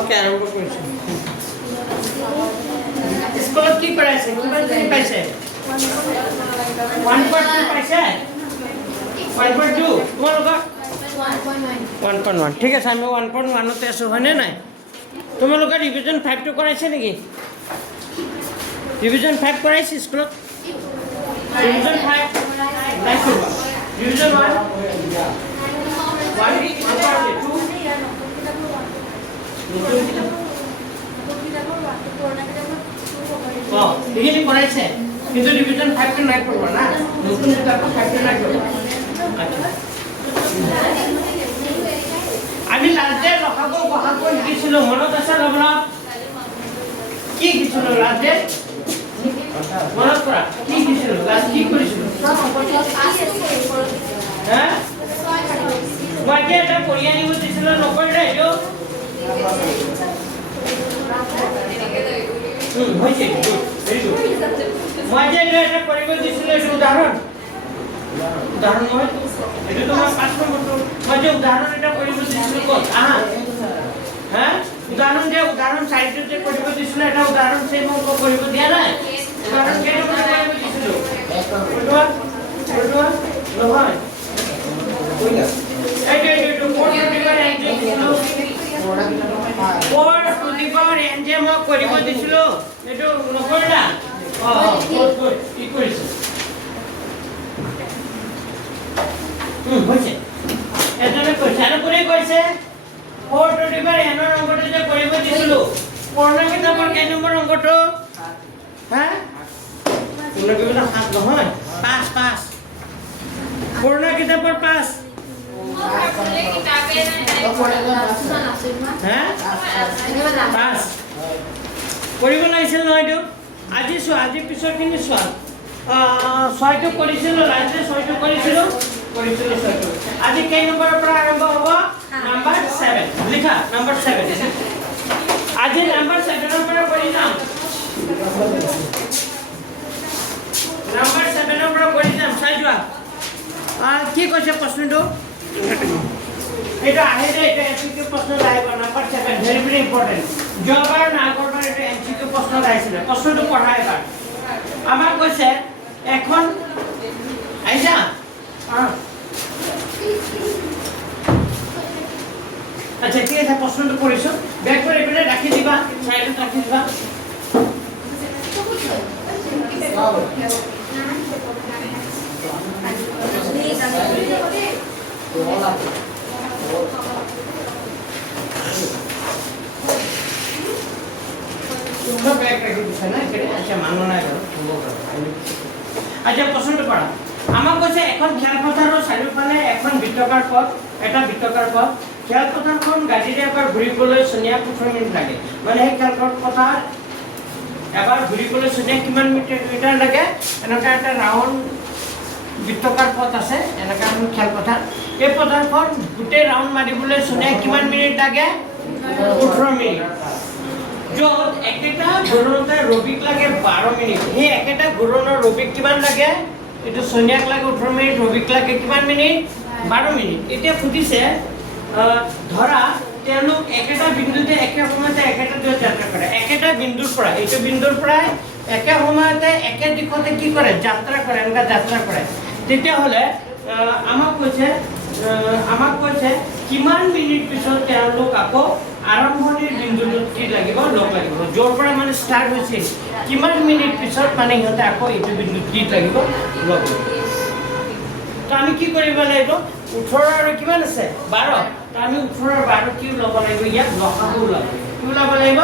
Okay আৰম্ভ কৰিছোঁ স্কুলত কি কৰাইছে কিমান দিন পাইছে 1.2 পাইছে 1.2 তোমালোকক 1.1 ঠিক আছে আমি 1.1তে আছোঁ হয়নে নাই তোমালোকৰ ৰিভিজন 5টো কৰাইছে নেকি ৰিভিজন 5 কৰাইছে স্কুলত ৰিভিজন 5 নাই কৰিবা ৰিভিজন 1 এইখিনি কৰাইছে কিন্তু ৰিভিজন 5টো নাই কৰিবা না নতুন কিতাপত 5টো নাই কৰিবা আমি লাজে লখাব বহাব শিকিছিলোঁ মনত আছে অলপ কি শিকিছিলোঁ লাজে মনত কৰা কি শিকিছিলোঁ লাজ কি কৰিছিলোঁ হা মই যে এটা কৰি আনিব দিছিলোঁ নকৰিলে এইটো হৈছে মই যে এটা কৰিব দিছিলোঁ এইটো উদাহৰণ মই এইটো তোমাৰ 5 নম্বৰটো মই যে উদাহৰণ এটা কৰিব দিছিলোঁ ক'ত আহা হা উদাহৰণ চাইডটো যে কৰিব দিছিলোঁ এটা উদাহৰণ সেই মই কৰিব দিয়া নাই উদাহৰণ কেইটা কৰিব দিছিলোঁ নহয় এইটো এনজে মই কৰিব দিছিলোঁ এইটো নকৰিলা কি কৰিছে হৈছে এজনে কৈছে আৰু কোনে কৈছে 4 টু দি পাৱাৰ n অংকটো যে কৰিব দিছিলোঁ পূৰ্ণ কিতাপৰ কেই নম্বৰ অংকটো হা পূৰ্ণ কিতাপৰ 7 নহয় 5 পূৰ্ণ কিতাপৰ 5 কৰিব লাগিছিল নহয় এইটো আজি চোৱা আজি পিছৰখিনি চোৱা 6টো কৰিছিলোঁ ৰাইজে 6টো কৰিছিলোঁ আজি কেই নম্বৰৰ পৰা আৰম্ভ হ'ব নাম্বাৰ 7 লিখা নাম্বাৰ 7 আজি নাম্বাৰ 7ৰ পৰা কৰি যাম নাম্বাৰ 7ৰ পৰা কৰি যাম চাই যোৱা কি কৈছে প্ৰশ্নটো এটা আহে যে এটা এমসিকিউ প্ৰশ্ন আহিব নাম্বাৰ 7 ভেৰি ভেৰি ইম্পৰ্টেণ্ট যোৱাবাৰ না আগৰবাৰ এটা এমসিকিউ প্ৰশ্ন আহিছিলে প্ৰশ্নটো পঢ়া এবাৰ আমাক কৈছে এখন আহিছা আচ্ছা ঠিক আছে প্ৰশ্নটো কৰিছোঁ বেক কৰি এইপিনে ৰাখি দিবা চাইডত ৰাখি দিবা আচ্ছা প্ৰশ্নটো পঢ়া আমাক কৈছে এখন খেলপথাৰৰ চাৰিওফালে এখন বৃত্তাকাৰ পথ এটা বৃত্তাকাৰ পথ খেলপথাৰখন গাড়ীৰে এবাৰ ঘূৰিবলৈ সোনিয়া 15 মিনিট লাগে মানে সেই খেলপথাৰ এবাৰ ঘূৰিবলৈ সোনিয়া কিমান মিটাৰ লাগে এনেকুৱা এটা ৰাউণ্ড বৃত্তাকাৰ পথ আছে এনেকুৱা এখন খেলপথাৰ এই পথাৰখন গোটেই ৰাউণ্ড মাৰিবলৈ সোনিয়া কিমান মিনিট লাগে 18 মিনিট য'ত একেটা ঘূৰণতে ৰবিক লাগে 12 মিনিট সেই একেটা ঘূৰণৰ ৰবিক কিমান লাগে এইটো সোনিয়াক লাগে 18 মিনিট ৰবিক লাগে কিমান মিনিট 12 মিনিট এতিয়া সুধিছে ধৰা তেওঁলোক একেটা বিন্দুতে একে সময়তে একেটা দূৰত যাত্ৰা কৰে একেটা বিন্দুৰ পৰা এইটো বিন্দুৰ পৰা একে সময়তে একে দিশতে কি কৰে যাত্ৰা কৰে এনেকা যাত্ৰা কৰে তেতিয়াহ'লে আমাক কৈছে কিমান মিনিট পিছত তেওঁলোক আকৌ আৰম্ভণিৰ বিন্দুটোত কি লাগিব লগ লাগিব য'ৰ পৰা মানে ষ্টাৰ্ট হৈছিল কিমান মিনিট পিছত মানে সিহঁতে আকৌ এইটো বিন্দুত কি লাগিব লগ লাগিব তো আমি কি কৰিব লাগিব 18 আৰু কিমান আছে 12 তো আমি 18 আৰু 12 কি ল'ব লাগিব ইয়াত লসাগু ল'ব কি ল'ব লাগিব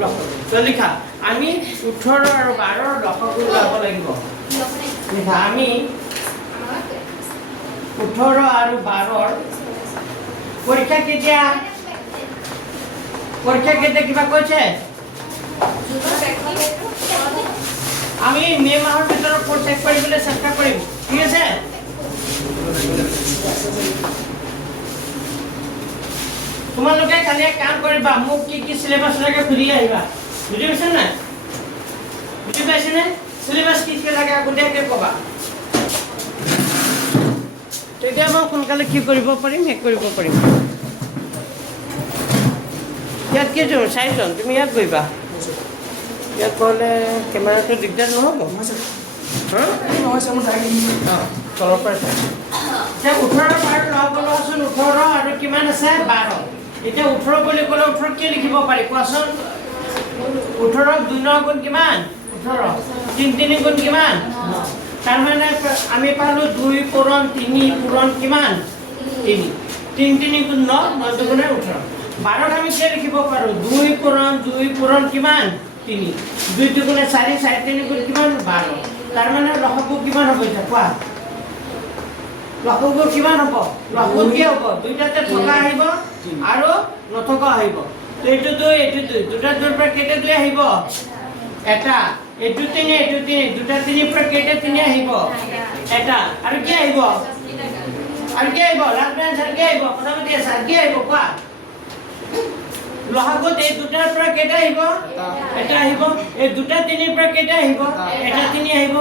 লসাগু তো লিখা আমি 18 আৰু 12 লসাগু ল'ব লাগিব লিখা আমি 18 আৰু 12 পৰীক্ষা কেতিয়া কিবা কৈছে আমি মে মাহৰ ভিতৰত চেক কৰিবলৈ চেষ্টা কৰিম ঠিক আছে তোমালোকে কালি কাম কৰিবা মোক কি সিলেবাস লাগে খুলি আহিবা বুজি পাইছা না বুজি পাইছে নে সিলেবাস কি লাগে আগতীয়াকৈ ক'বা তেতিয়া মই সোনকালে কি কৰিব পাৰিম শেষ কৰিব পাৰিম ইয়াত কেইজন চাৰিজন তুমি ইয়াত বহিবা ইয়াত বহলে কেমেৰাটো দিগদাৰ নহ'ব তলৰ পৰা এতিয়া 18 পাৰ লগাচোন 18 আৰু কিমান আছে 12 এতিয়া 18 বুলি ক'লে 18 কি লিখিব পাৰি কোৱাচোন 18 2 9 গুণ কিমান 18 3 3 গুণ কিমান তাৰমানে আমি পালো 2 পূৰণ 3 পূৰণ কিমান 3 3 3 গুণ 9 9 দুগুণে 18 12 আমি কি লিখিব পাৰো 2 পূৰণ কিমান 3 2 দুগুণে 4 4 3 গুণ কিমান 12 তাৰমানে লসাগু কিমান হ'ব এটা কোৱা লসাগু কিমান হ'ব লসাগু কি হ'ব দুইটাতে থকা আহিব আৰু নথকা আহিব তো এইটো 2 এইটো 2 দুটা দুৰ পৰা কেইটা 2 আহিব এটা এইটো 3 এইটো 3 দুটা 3 পৰা কেইটা 3 আহিব এটা আৰু কি আহিব লাষ্ট আনসাৰ কি আহিব প্ৰথমতে আনসাৰ কি আহিব কোৱা লসাগুত এই দুটাৰ পৰা কেইটা আহিব এটা আহিব এই দুটা 3 পৰা কেইটা আহিব এটা 3 আহিব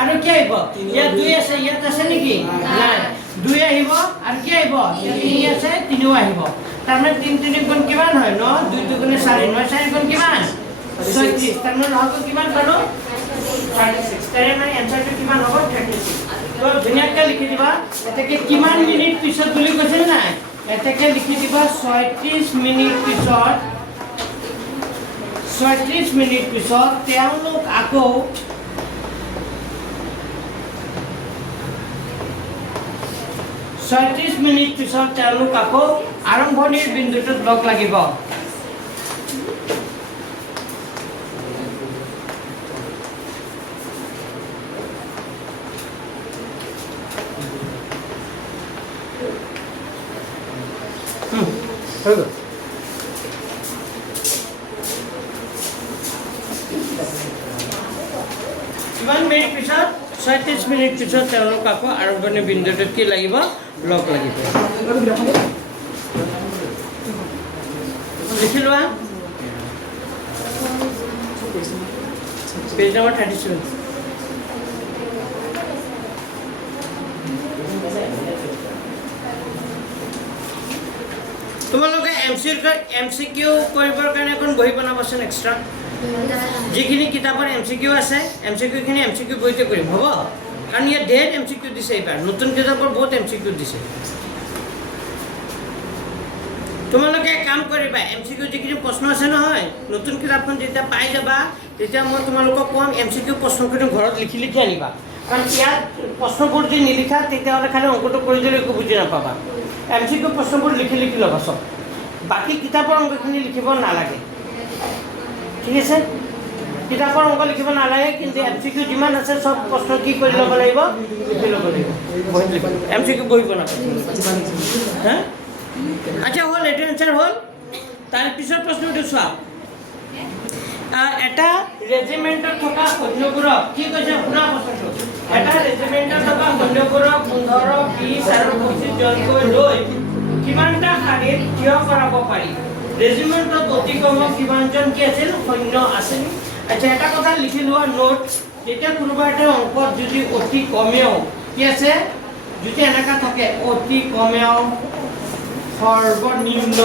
আৰু কি আহিব ইয়াত 2 আছে ইয়াত আছে নেকি নাই 2 আহিব আৰু কি আহিব 3 আছে 3 আহিব তাৰমানে 3 3 গুণ কিমান হয় 9 2 2 গুণ 4 9 4 গুণ কিমান 36 তাৰমানে লসাগু কিমান পালো 36 তাৰে মানে আনসাৰটো কিমান হ'ব 36 তো ধুনীয়াকৈ লিখি দিবা এটাকে কিমান মিনিট পিছত বুলি কৈছে নাই এটাকে লিখি দিবা 36 মিনিট পিছত 36 মিনিট পিছত তেওঁলোক আকৌ আৰম্ভণিৰ বিন্দুটোত লগ লাগিব হৈ গ'ল কিমান মিনিট পিছত 36 মিনিট পিছত তেওঁলোক আকৌ আৰম্ভণি বিন্দুটোত কি লাগিব লগ লাগিব লিখি লোৱা পেজ নম্বৰ 37 তোমালোকে এমচিকিউ কৰিবৰ কাৰণে এখন বহি বনাবচোন এক্সট্ৰা যিখিনি কিতাপৰ এমচিকিউ আছে এমচিকিউখিনি এমচিকিউ বহিতে কৰিম হ'ব কাৰণ ইয়াত ঢেৰ এমচিকিউ দিছে এইবাৰ নতুন কিতাপৰ বহুত এমচিকিউ দিছে তোমালোকে কাম কৰিবা এমচিকিউ যিখিনি প্ৰশ্ন আছে নহয় নতুন কিতাপখন যেতিয়া পাই যাবা তেতিয়া মই তোমালোকক ক'ম এমচিকিউ প্ৰশ্নখিনি ঘৰত লিখি লিখি আনিবা কাৰণ ইয়াত প্ৰশ্নবোৰ যদি নিলিখা তেতিয়াহ'লে খালি অংকটো কৰি দিলে একো বুজি নাপাবা এমচিকিউ প্ৰশ্নবোৰ লিখি লিখি ল'বা চব বাকী কিতাপৰ অংকখিনি লিখিব নালাগে ঠিক আছে কিতাপৰ অংক লিখিব নালাগে কিন্তু এমচিকিউ যিমান আছে চব প্ৰশ্ন কি কৰি ল'ব লাগিব লিখি ল'ব লাগিব এমচিকিউ বহিব নালাগে হা আচ্ছা হ'ল এইটো এনচাৰ হ'ল তাৰপিছৰ প্ৰশ্নটো চোৱা এটা ৰেজিমেণ্টত থকা সৈন্যবোৰক কি কৈছে শুনা প্ৰশ্নটো এটা ৰেজিমেণ্টত থকা সৈন্যবোৰক 15 20 আৰু 25 জনকৈ লৈ কিমানটা শাৰীত থিয় কৰাব পাৰি ৰেজিমেণ্টত অতি কমেও কিমানজন কি আছিল সৈন্য আছিল আচ্ছা এটা কথা লিখি লোৱা নোট যেতিয়া কোনোবা এটা অংকত যদি অতি কমেও কি আছে যদি এনেকা থাকে অতি কমেও সৰ্বনিম্ন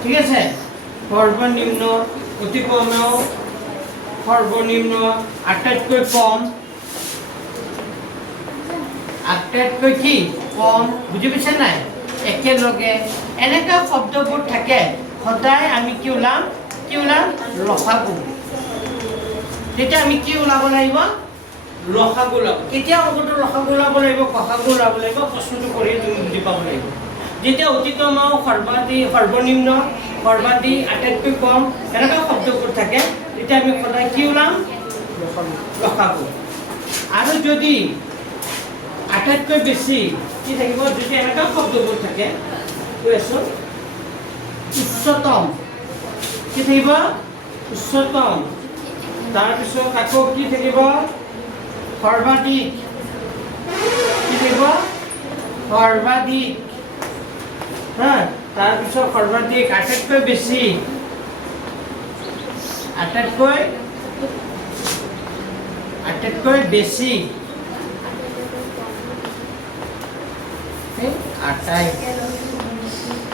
ঠিক আছে সৰ্বনিম্ন অতি কমেও সৰ্বনিম্ন আটাইতকৈ কম আটাইতকৈ কি কম বুজি পাইছে নাই একেলগে এনেকা শব্দবোৰ থাকে সদায় আমি কি ওলাম লসাগু তেতিয়া আমি কি ওলাব লাগিব লসাগু ওলাব কেতিয়া অংকটো লসাগু ওলাব লাগিব কসাগু ওলাব লাগিব প্ৰশ্নটো কৰি তুমি বুজি পাব লাগিব যেতিয়া অতি কমেও সৰ্বনিম্ন সৰ্বাধিক আটাইতকৈ কম এনেকুৱা শব্দবোৰ থাকে তেতিয়া আমি সদায় কি ওলাম লসাগু আৰু যদি আটাইতকৈ বেছি কি থাকিব যদি এনেকুৱা শব্দবোৰ থাকে কৈ আছোঁ উচ্চতম কি থাকিব উচ্চতম তাৰপিছত আকৌ কি থাকিব সৰ্বাধিক কি থাকিব সৰ্বাধিক হা তাৰপিছত সৰ্বাধিক আটাইতকৈ বেছি আটাইতকৈ বেছি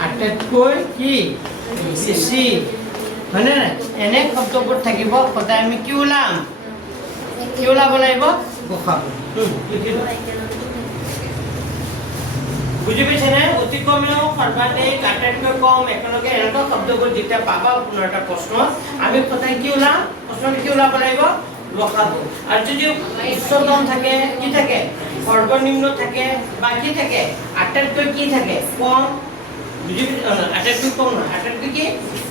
আটাইতকৈ কি বেছি হয়নে এনে শব্দবোৰ থাকিব সদায় আমি কি ওলাম কি ওলাব লাগিব গসাব বুজি পাইছেনে অতি কমেও সৰ্বাধিক আটাইতকৈ কম একেলগে এনেকুৱা শব্দবোৰ যেতিয়া পাবা কোনো এটা প্ৰশ্ন আমি সদায় কি ওলাম প্ৰশ্নটো কি ওলাব লাগিব গসাব আৰু যদি উচ্চতম থাকে কি থাকে সৰ্বনিম্ন থাকে বা কি থাকে আটাইতকৈ কি থাকে কম বুজি আটাইতকৈ কম নহয় আটাইতকৈ কি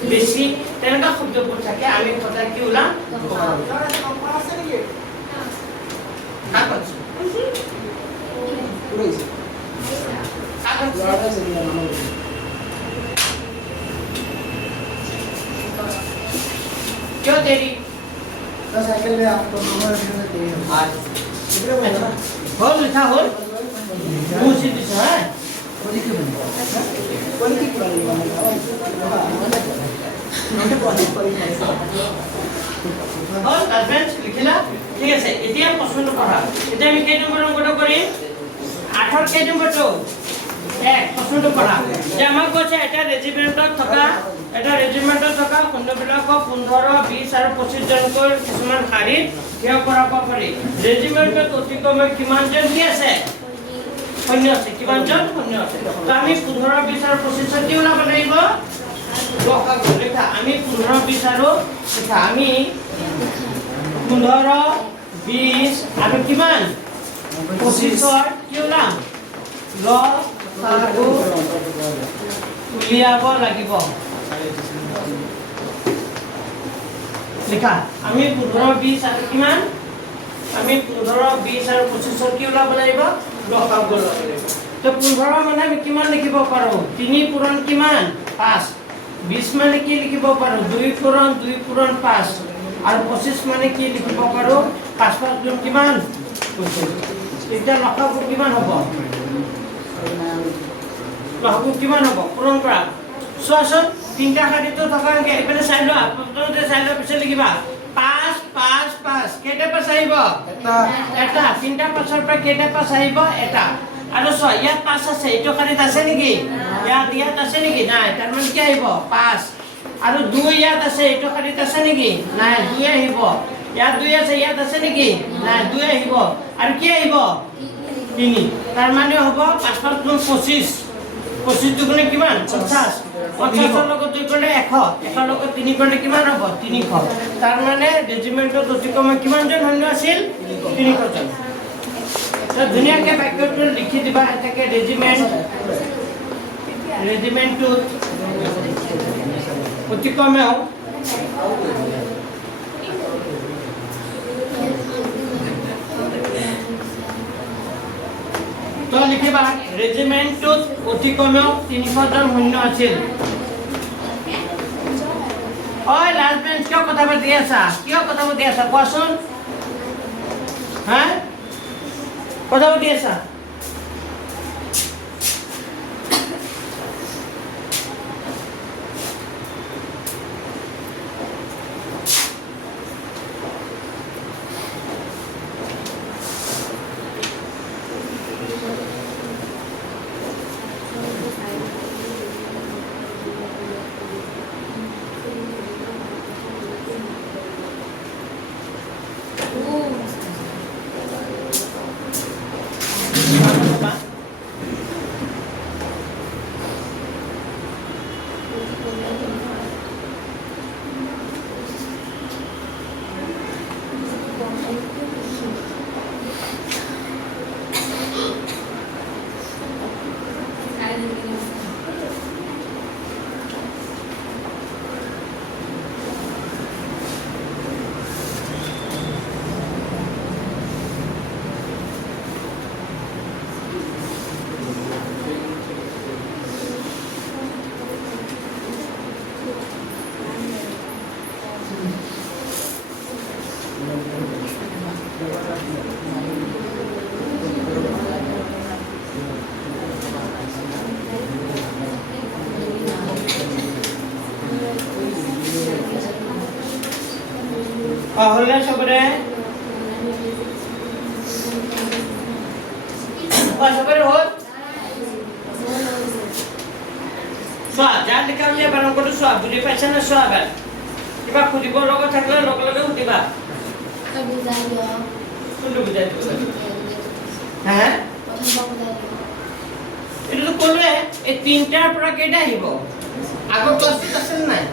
বেছি তেনেকুৱা শব্দবোৰ থাকে আমি সদায় কি ওলাম क्यों देरी साइकिल में आपको नंबर आज होल लिखा होल मुझे दिशा है कोई की होल अडवांस लिखिला ঠিক আছে এতিয়া প্ৰশ্নটো পঢ়া এতিয়া আমি কেই নম্বৰ অংকটো কৰিম 8 কেই নম্বৰটো এক প্ৰশ্নটো পঢ়া যে আমাক কৈছে এটা ৰেজিমেণ্টত থকা সৈন্যবিলাকক 15 20 আৰু 25 জনকৈ কিছুমান শাৰীত থিয় কৰাব পাৰি ৰেজিমেণ্টত অতি কমে কিমান জন কি আছে সৈন্য আছে কিমান জন সৈন্য আছে তো আমি 15 20 আৰু 25 কি ওলাব লাগিব লেখা আমি 15 20 আৰু লেখা আমি 15 20 আৰু কিমান 25 কি ওলাম আৰু উলিয়াব লাগিব লিখা আমি 15 20 আৰু কিমান আমি 15 20 আৰু 25 কি ওলাব লাগিব লসাগু ওলাব লাগিব তো 15 মানে আমি কিমান লিখিব পাৰো 3 পূৰণ কিমান 5 20 মানে কি লিখিব পাৰো 2 পূৰণ 2 পূৰণ 5 আৰু 25 মানে কি লিখিব পাৰো 5 5 গুণ কিমান 25 এটা লসাগু কিমান হ'ব লসাগু কিমান হ'ব পূৰণ কৰা চোৱাচোন তিনটা শাৰীটো থকা এফালে চাই লোৱা প্ৰথমতে চাই লোৱা পিছত লিখিবা 5 5 5 কেইটা পাছ আহিব এটা তিনটা পাছৰ পৰা কেইটা পাছ আহিব এটা আৰু চোৱা ইয়াত 5 আছে এইটো শাৰীত আছে নেকি ইয়াত আছে নেকি নাই তাৰ মানে কি আহিব 5 আৰু 2 ইয়াত আছে এইটো শাৰীত আছে নেকি নাই 2 আহিব ইয়াত 2 আছে ইয়াত আছে নেকি নাই 2 আহিব আৰু কি আহিব 3 তাৰ মানে হ'ব 5 5 গুণ 25 25 দুগুণে কিমান 50 50 লগত 2 গলে 100 100 লগত 3 গলে কিমান হ'ব 300 তাৰ মানে ৰেজিমেণ্টত অতি কমে কিমান জন সৈন্য আছিল 300 জন তো ধুনীয়াকে বাক্যটো লিখি দিবা এটাকে ৰেজিমেণ্টত অতি কমেও তো লিখিবা ৰেজিমেণ্টত অতি কমেও 300 জন সৈন্য আছিল ওই লাস্ট বেঞ্চ কিয় কথা পাতি আছা কোৱাচোন হা কথা পাতি আছা হলে সবৰে সবৰে হল চোৱা যা লিখা উলিয়াই বাৰ অংকটো চোৱা বুজি পাইছা নে চোৱা এবাৰ কিবা সুধিব লগা থাকিলে লগে লগে সুধিবা কোনটো বুজাই দিব লাগে হা এইটো ক'লোৱে এই তিনিটাৰ পৰা কেইটা আহিব আগৰ ক্লাছটোত আছে নে নাই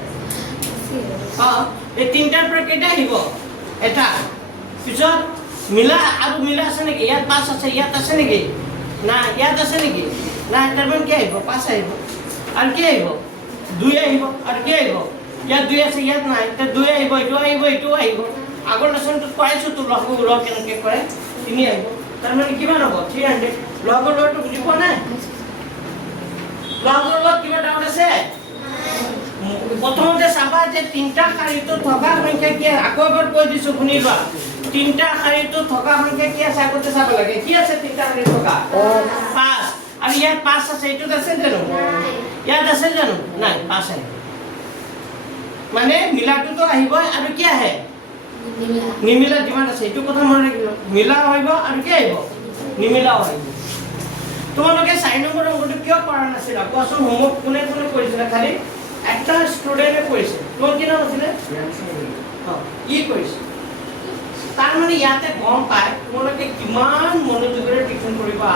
এই তিনিটাৰ পৰা কেইটা আহিব এটা পিছত মিলা আৰু মিলা আছে নেকি ইয়াত 5 আছে ইয়াত আছে নেকি না ইয়াত আছে নেকি না তাৰমান কি আহিব 5 আহিব আৰু কি আহিব 2 আহিব আৰু কি আহিব ইয়াত 2 আছে ইয়াত নাই তে 2 আহিব এইটো আহিব আগৰ লেসনটোত কৰাইছো তো লঘু লগ কেনেকৈ কৰে 3 আহিব তাৰমানে কিমান হ'ব 300 লঘু লগটো বুজি পোৱা নাই লঘু লগ কিবা ডাউট আছে প্ৰথমতে চাবা যে তিনটা শাৰীটো থকা সংখ্যা কি আকৌ এবাৰ কৈ দিছো শুনি লোৱা তিনটা শাৰীটো থকা সংখ্যা কি আছে আগতে চাব লাগে কি আছে তিনটা শাৰী থকা 5 আৰু ইয়াত 5 আছে এইটোত আছে জানো ইয়াত আছে জানো নাই 5 আছে মানে মিলাটোতো আহিব আৰু কি আহে নিমিলা যিমান আছে এইটো কথা মনে ৰাখিব মিলা হইব আৰু কি আহিব নিমিলা হইব তোমালোকে 4 নম্বৰ অংকটো কিয় কৰা নাছিল কোৱাচোন হোমৱৰ্ক কোনে কোনে কৰিছিল খালি একটা স্টুডেন্টে কৰিছে কোন কি নাম আছিল কি কৰিছে তাৰ মানে ইয়াতে গম পায় তোমালোকে কিমান মনোযোগেৰে টিউচন কৰিবা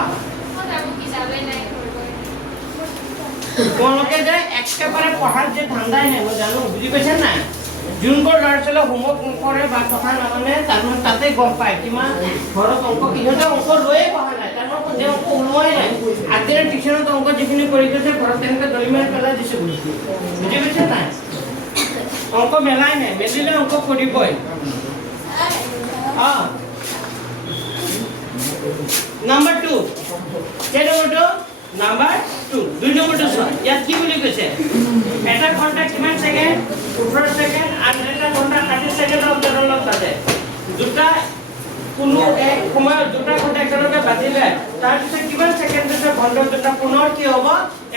তোমালোকে যে একেবাৰে পঢ়াৰ যে ধান্দাই নাই মই জানো বুজি পাইছা নাই যোনবোৰ ল'ৰা ছোৱালী হোমৱৰ্ক নকৰে বা কথা নামানে তাৰমানে তাতে গম পায় কিমান ঘৰত অংক ইহঁতে অংক লৈয়ে পঢ়া নাই তাৰমানে যে অংক ওলোৱাই নাই আগদিনা টিউচনত অংক যিখিনি কৰি গৈছে ঘৰত তেনেকৈ দলিমাই পেলাই দিছে বুজি পাইছা নাই অংক মেলাই নাই মেলিলে অংক কৰিবই নাম্বাৰ 2 কেই নম্বৰটো নাম্বাৰ 2 2 নম্বৰটো চোৱা ইয়াত কি বুলি কৈছে এটা ঘণ্টা কিমান সেকেন্ড 18 সেকেন্ড আৰু এটা ঘণ্টা 30 সেকেন্ডৰ অন্তৰালত আছে দুটা কোনো এক সময় দুটা ঘণ্টা একেলগে বাজিলে তাৰপিছত কিমান সেকেন্ডৰ ঘণ্টা দুটা পুনৰ কি হ'ব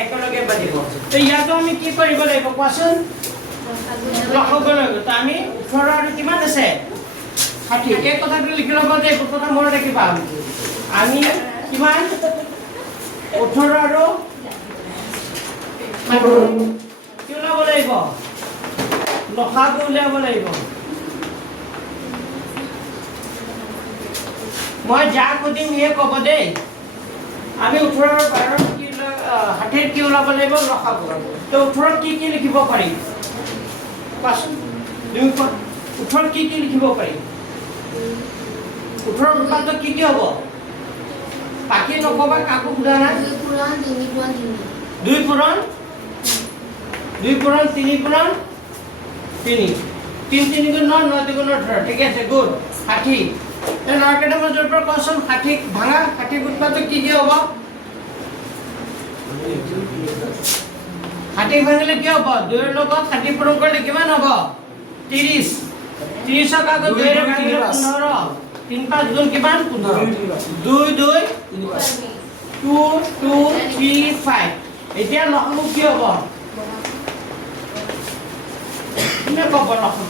একেলগে বাজিব তো ইয়াতো আমি কি কৰিব লাগিব কোৱাচোন লগাব লাগিব তো আমি 18 আৰু কিমান আছে 60 এই কথাটো লিখি ল'ব যে এই কথা মনত ৰাখিবা আমি কিমান 18 আৰু কি ওলাব লাগিব লখাটো উলিয়াব লাগিব মই যাক সুধিম ইয়ে ক'ব দেই আমি 18 আৰু 12 কি 60 কি ওলাব লাগিব লখাব তো 18 কি কি লিখিব পাৰিম কোৱাচোন তুমি 18 কি কি লিখিব পাৰিম 18 উৎপাদক কি কি হ'ব বাকি নকবা কাকো বুজা নাই 2 পূৰণ 3 পূৰণ 3 3 গুণ 9 9 গুণ 18 ঠিক আছে গুড 60 এই লৰকেইটা মাজৰ পৰা কোৱাচোন 60 ভাঙা 60 উৎপাদক কি কি হ'ব 60 ভাঙিলে কি হ'ব 2 ৰ লগত 60 পূৰণ কৰিলে কিমান হ'ব 30 30 ক আগত 2 ৰে ভাঙিলে 15 3 5 গুণ কিমান 15 2 2 2 2 3 5 এতিয়া লহগু কি হ'ব কোনে ক'ব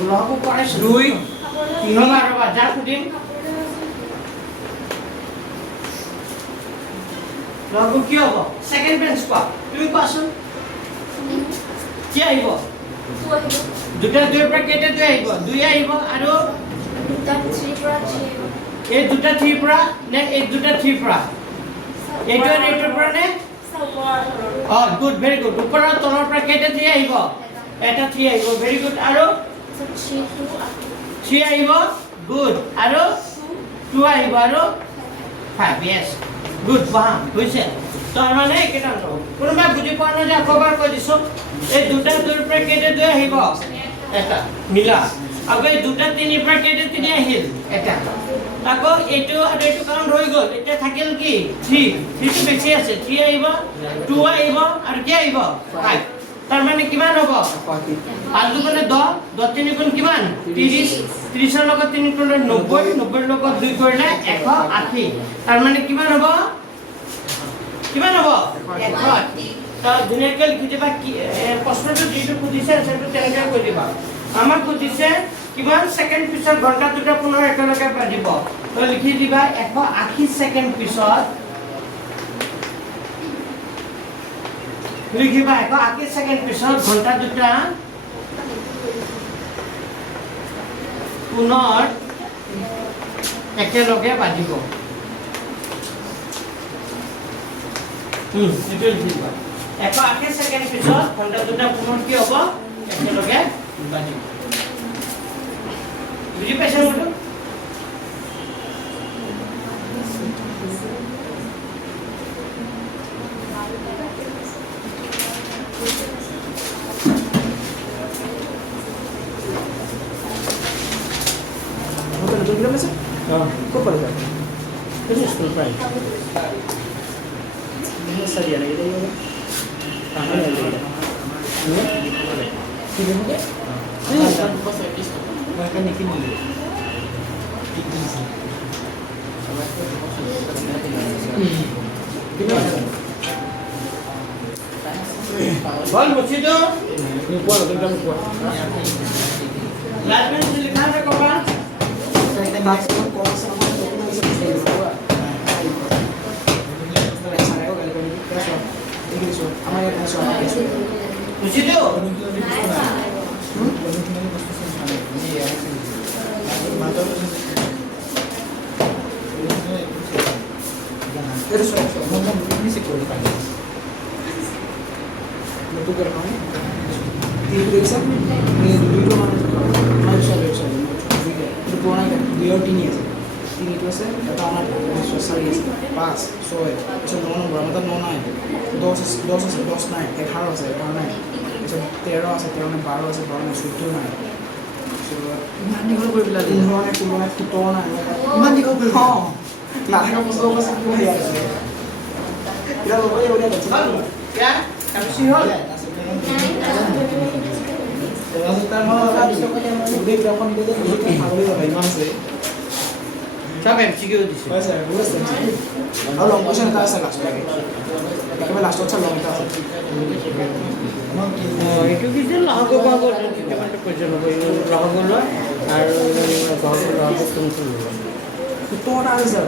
লহগু কৰে 2 নহবা ৰবা যা সুধিম লহগু কি হ'ব সেকেন্ড বেঞ্চ কোৱা তুমি কোৱাচোন কি আহিব দুটা 2 পৰা কেইটা 2 আহিব 2 আহিব আৰু দুটা 3 পৰা 3 এই দুটা 3 পৰা নে এই দুটা 3 পৰা এইটো আৰু এইটোৰ পৰা নে গুড ভেৰি গুড ওপৰৰ তলৰ পৰা কেইটা 3 আহিব এটা 3 আহিব ভেৰি গুড আৰু 3 আহিব গুড আৰু 2 আহিব আৰু 5 yes গুড বাহ হৈছে তাৰ মানে কেইটা কোনোবা বুজি পোৱা নাই যে আকবাৰ কৈ দিছো এই দুটা 2 পৰা কেইটা 2 আহিব এটা মিলা আকৌ এই দুটা 3 পৰা কেইটা 3 আহিল এটা আকৌ এইটো আৰু এইটো কাউন্ট হৈ গ'ল এতিয়া থাকিল কি 3 টো বেছি আছে 3 আহিব 2 আহিব আৰু কি আহিব 5 তাৰ মানে কিমান হ'ব 5 দুগুণে 10 10 3 গুণ কিমান 30 30 ৰ লগত 3 কৰিলে 90 90 ৰ লগত 2 কৰিলে 180 তাৰ মানে কিমান হ'ব 180 তাৰ ধুনীয়াকৈ লিখি দিবা প্ৰশ্নটো যিটো সুধিছে সেইটো তেনেকৈ কৈ দিবা আমাক সুধিছে কিমান সেকেন্ড পিছত ঘণ্টা দুটা পুনৰ একেলগে বাজিব তো লিখি দিবা 180 সেকেন্ড পিছত লিখিবা 180 সেকেন্ড পিছত ঘণ্টা দুটা পুনৰ একেলগে বাজিব। এইটো লিখিবা 180 সেকেন্ড পিছত ঘণ্টা দুটা পুনৰ কি হ'ব একেলগে বাজিব। বুজি পাইছা মোৰটো? Kok pada kan? This is full price. Ini saja lagi deh. Tahan lagi. Ini mungkin? Makan ini dulu. Bol muci tu. Ini kuat, kita kuat. Last minute लिखा था कौन? Kita maximum kuat sama kita bisa berdua. Muci tu. Terus ngomong ini sih kalau dipakai. Betul kan kamu? Tidur bisa? Ini dulu mana? Mana bisa? Itu punya kan? Dia tini aja. Tini itu saya kata anak sosial ini pas, soal. Itu nono berapa nono aja. dos naik, 11 আছে, 12 naik. Itu 13 আছে, 13 12 আছে, 12 17 naik. ইমান দীঘল কৰি পেলালি ধৰণে কোনোবাই ফুটৰ নাই ইমান দীঘল কৰি নাথাকা বস্তু অৱস্থা কি হৈ আছে এতিয়া ল'বলৈ ওলাই গৈছে Bol. Ya, kamu sih hol. তাৰ মই গোটেই গ্ৰামখন দিলে গোটেই খাবলৈ যাব ইমান আছে Siapa MCQ di sini? হয় ছাৰ বহুত আছে আৰু লং কুৱেশ্যন এটা আছে লাষ্টত লাগে একেবাৰে লাষ্টত চাৰ লং এটা আছে Itu kita lagu bagus nanti cuma tu kerja lagu ini lagu lo, ada lagu tunggu. ফুটৰ আছে ছাৰ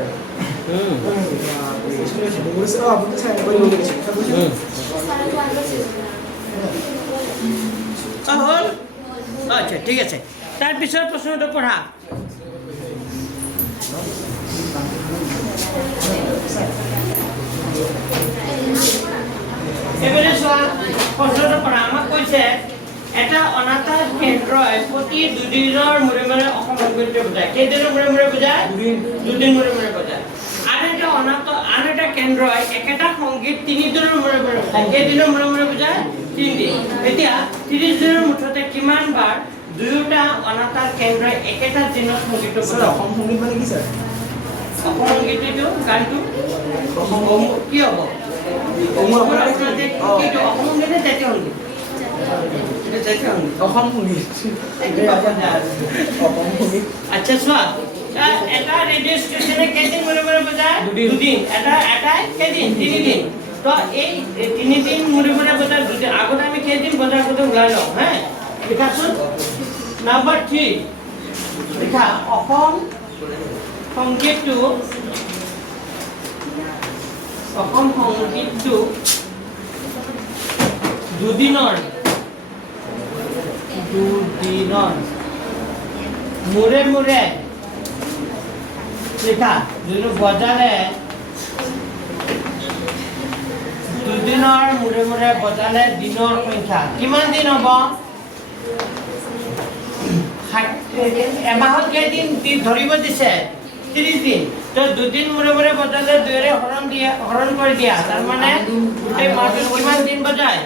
বহুত আছে আপুনি চাই কৰিব লাগিছে হল আচ্ছা ঠিক আছে তাৰ পিছৰ প্ৰশ্নটো পঢ়া এবাৰে চোৱা প্ৰশ্নটো পঢ়া আমাক কৈছে এটা অনাথাৰ কেন্দ্ৰই প্ৰতি দুদিনৰ মূৰে মূৰে অসম সংগীত বুজায় কেইদিনৰ মূৰে মূৰে বুজায় দুদিন মূৰে মূৰে বুজায় আন এটা কেন্দ্ৰই একেটা সংগীত 3 দিনৰ মূৰে মূৰে বুজায় কেইদিনৰ মূৰে মূৰে বুজায় 3 দিন এতিয়া 30 দিনৰ মুঠতে কিমান বাৰ দুয়োটা অনাথাৰ কেন্দ্ৰই একেটা দিনত সংগীত ছাৰ বুজায় অসম সংগীত মানে কি ছাৰ অসম সংগীতটো গানটো কি হ'ব অসম সংগীতে জাতীয় সংগীত এটা জাতীয় সংগীত অসম সংগীত অসম সংগীত আচ্ছা চোৱা এটা ৰেডিঅ' ষ্টেচনে কেইদিন মূৰে মূৰে বজায় দুদিন এটাই কেইদিন 3 দিন তো এই 3 দিন মূৰে মূৰে বজায় দুদিন আগতে আমি কেইদিন বজাৰ কৰি ওলাই লওঁ হা লিখাচোন নাম্বাৰ 3 লিখা অসম সংগীতটো দুদিনৰ মূৰে মূৰে লিখা যোনটো বজালে দুদিনৰ মূৰে মূৰে বজালে দিনৰ সংখ্যা কিমান দিন হ'ব এমাহত কেইদিন ধৰিব দিছে 30 দিন তো দুদিন মূৰে মূৰে বজালে দুইৰে হৰণ কৰি দিয়া তাৰ মানে গোটেই মাহটোত কিমান দিন বজায়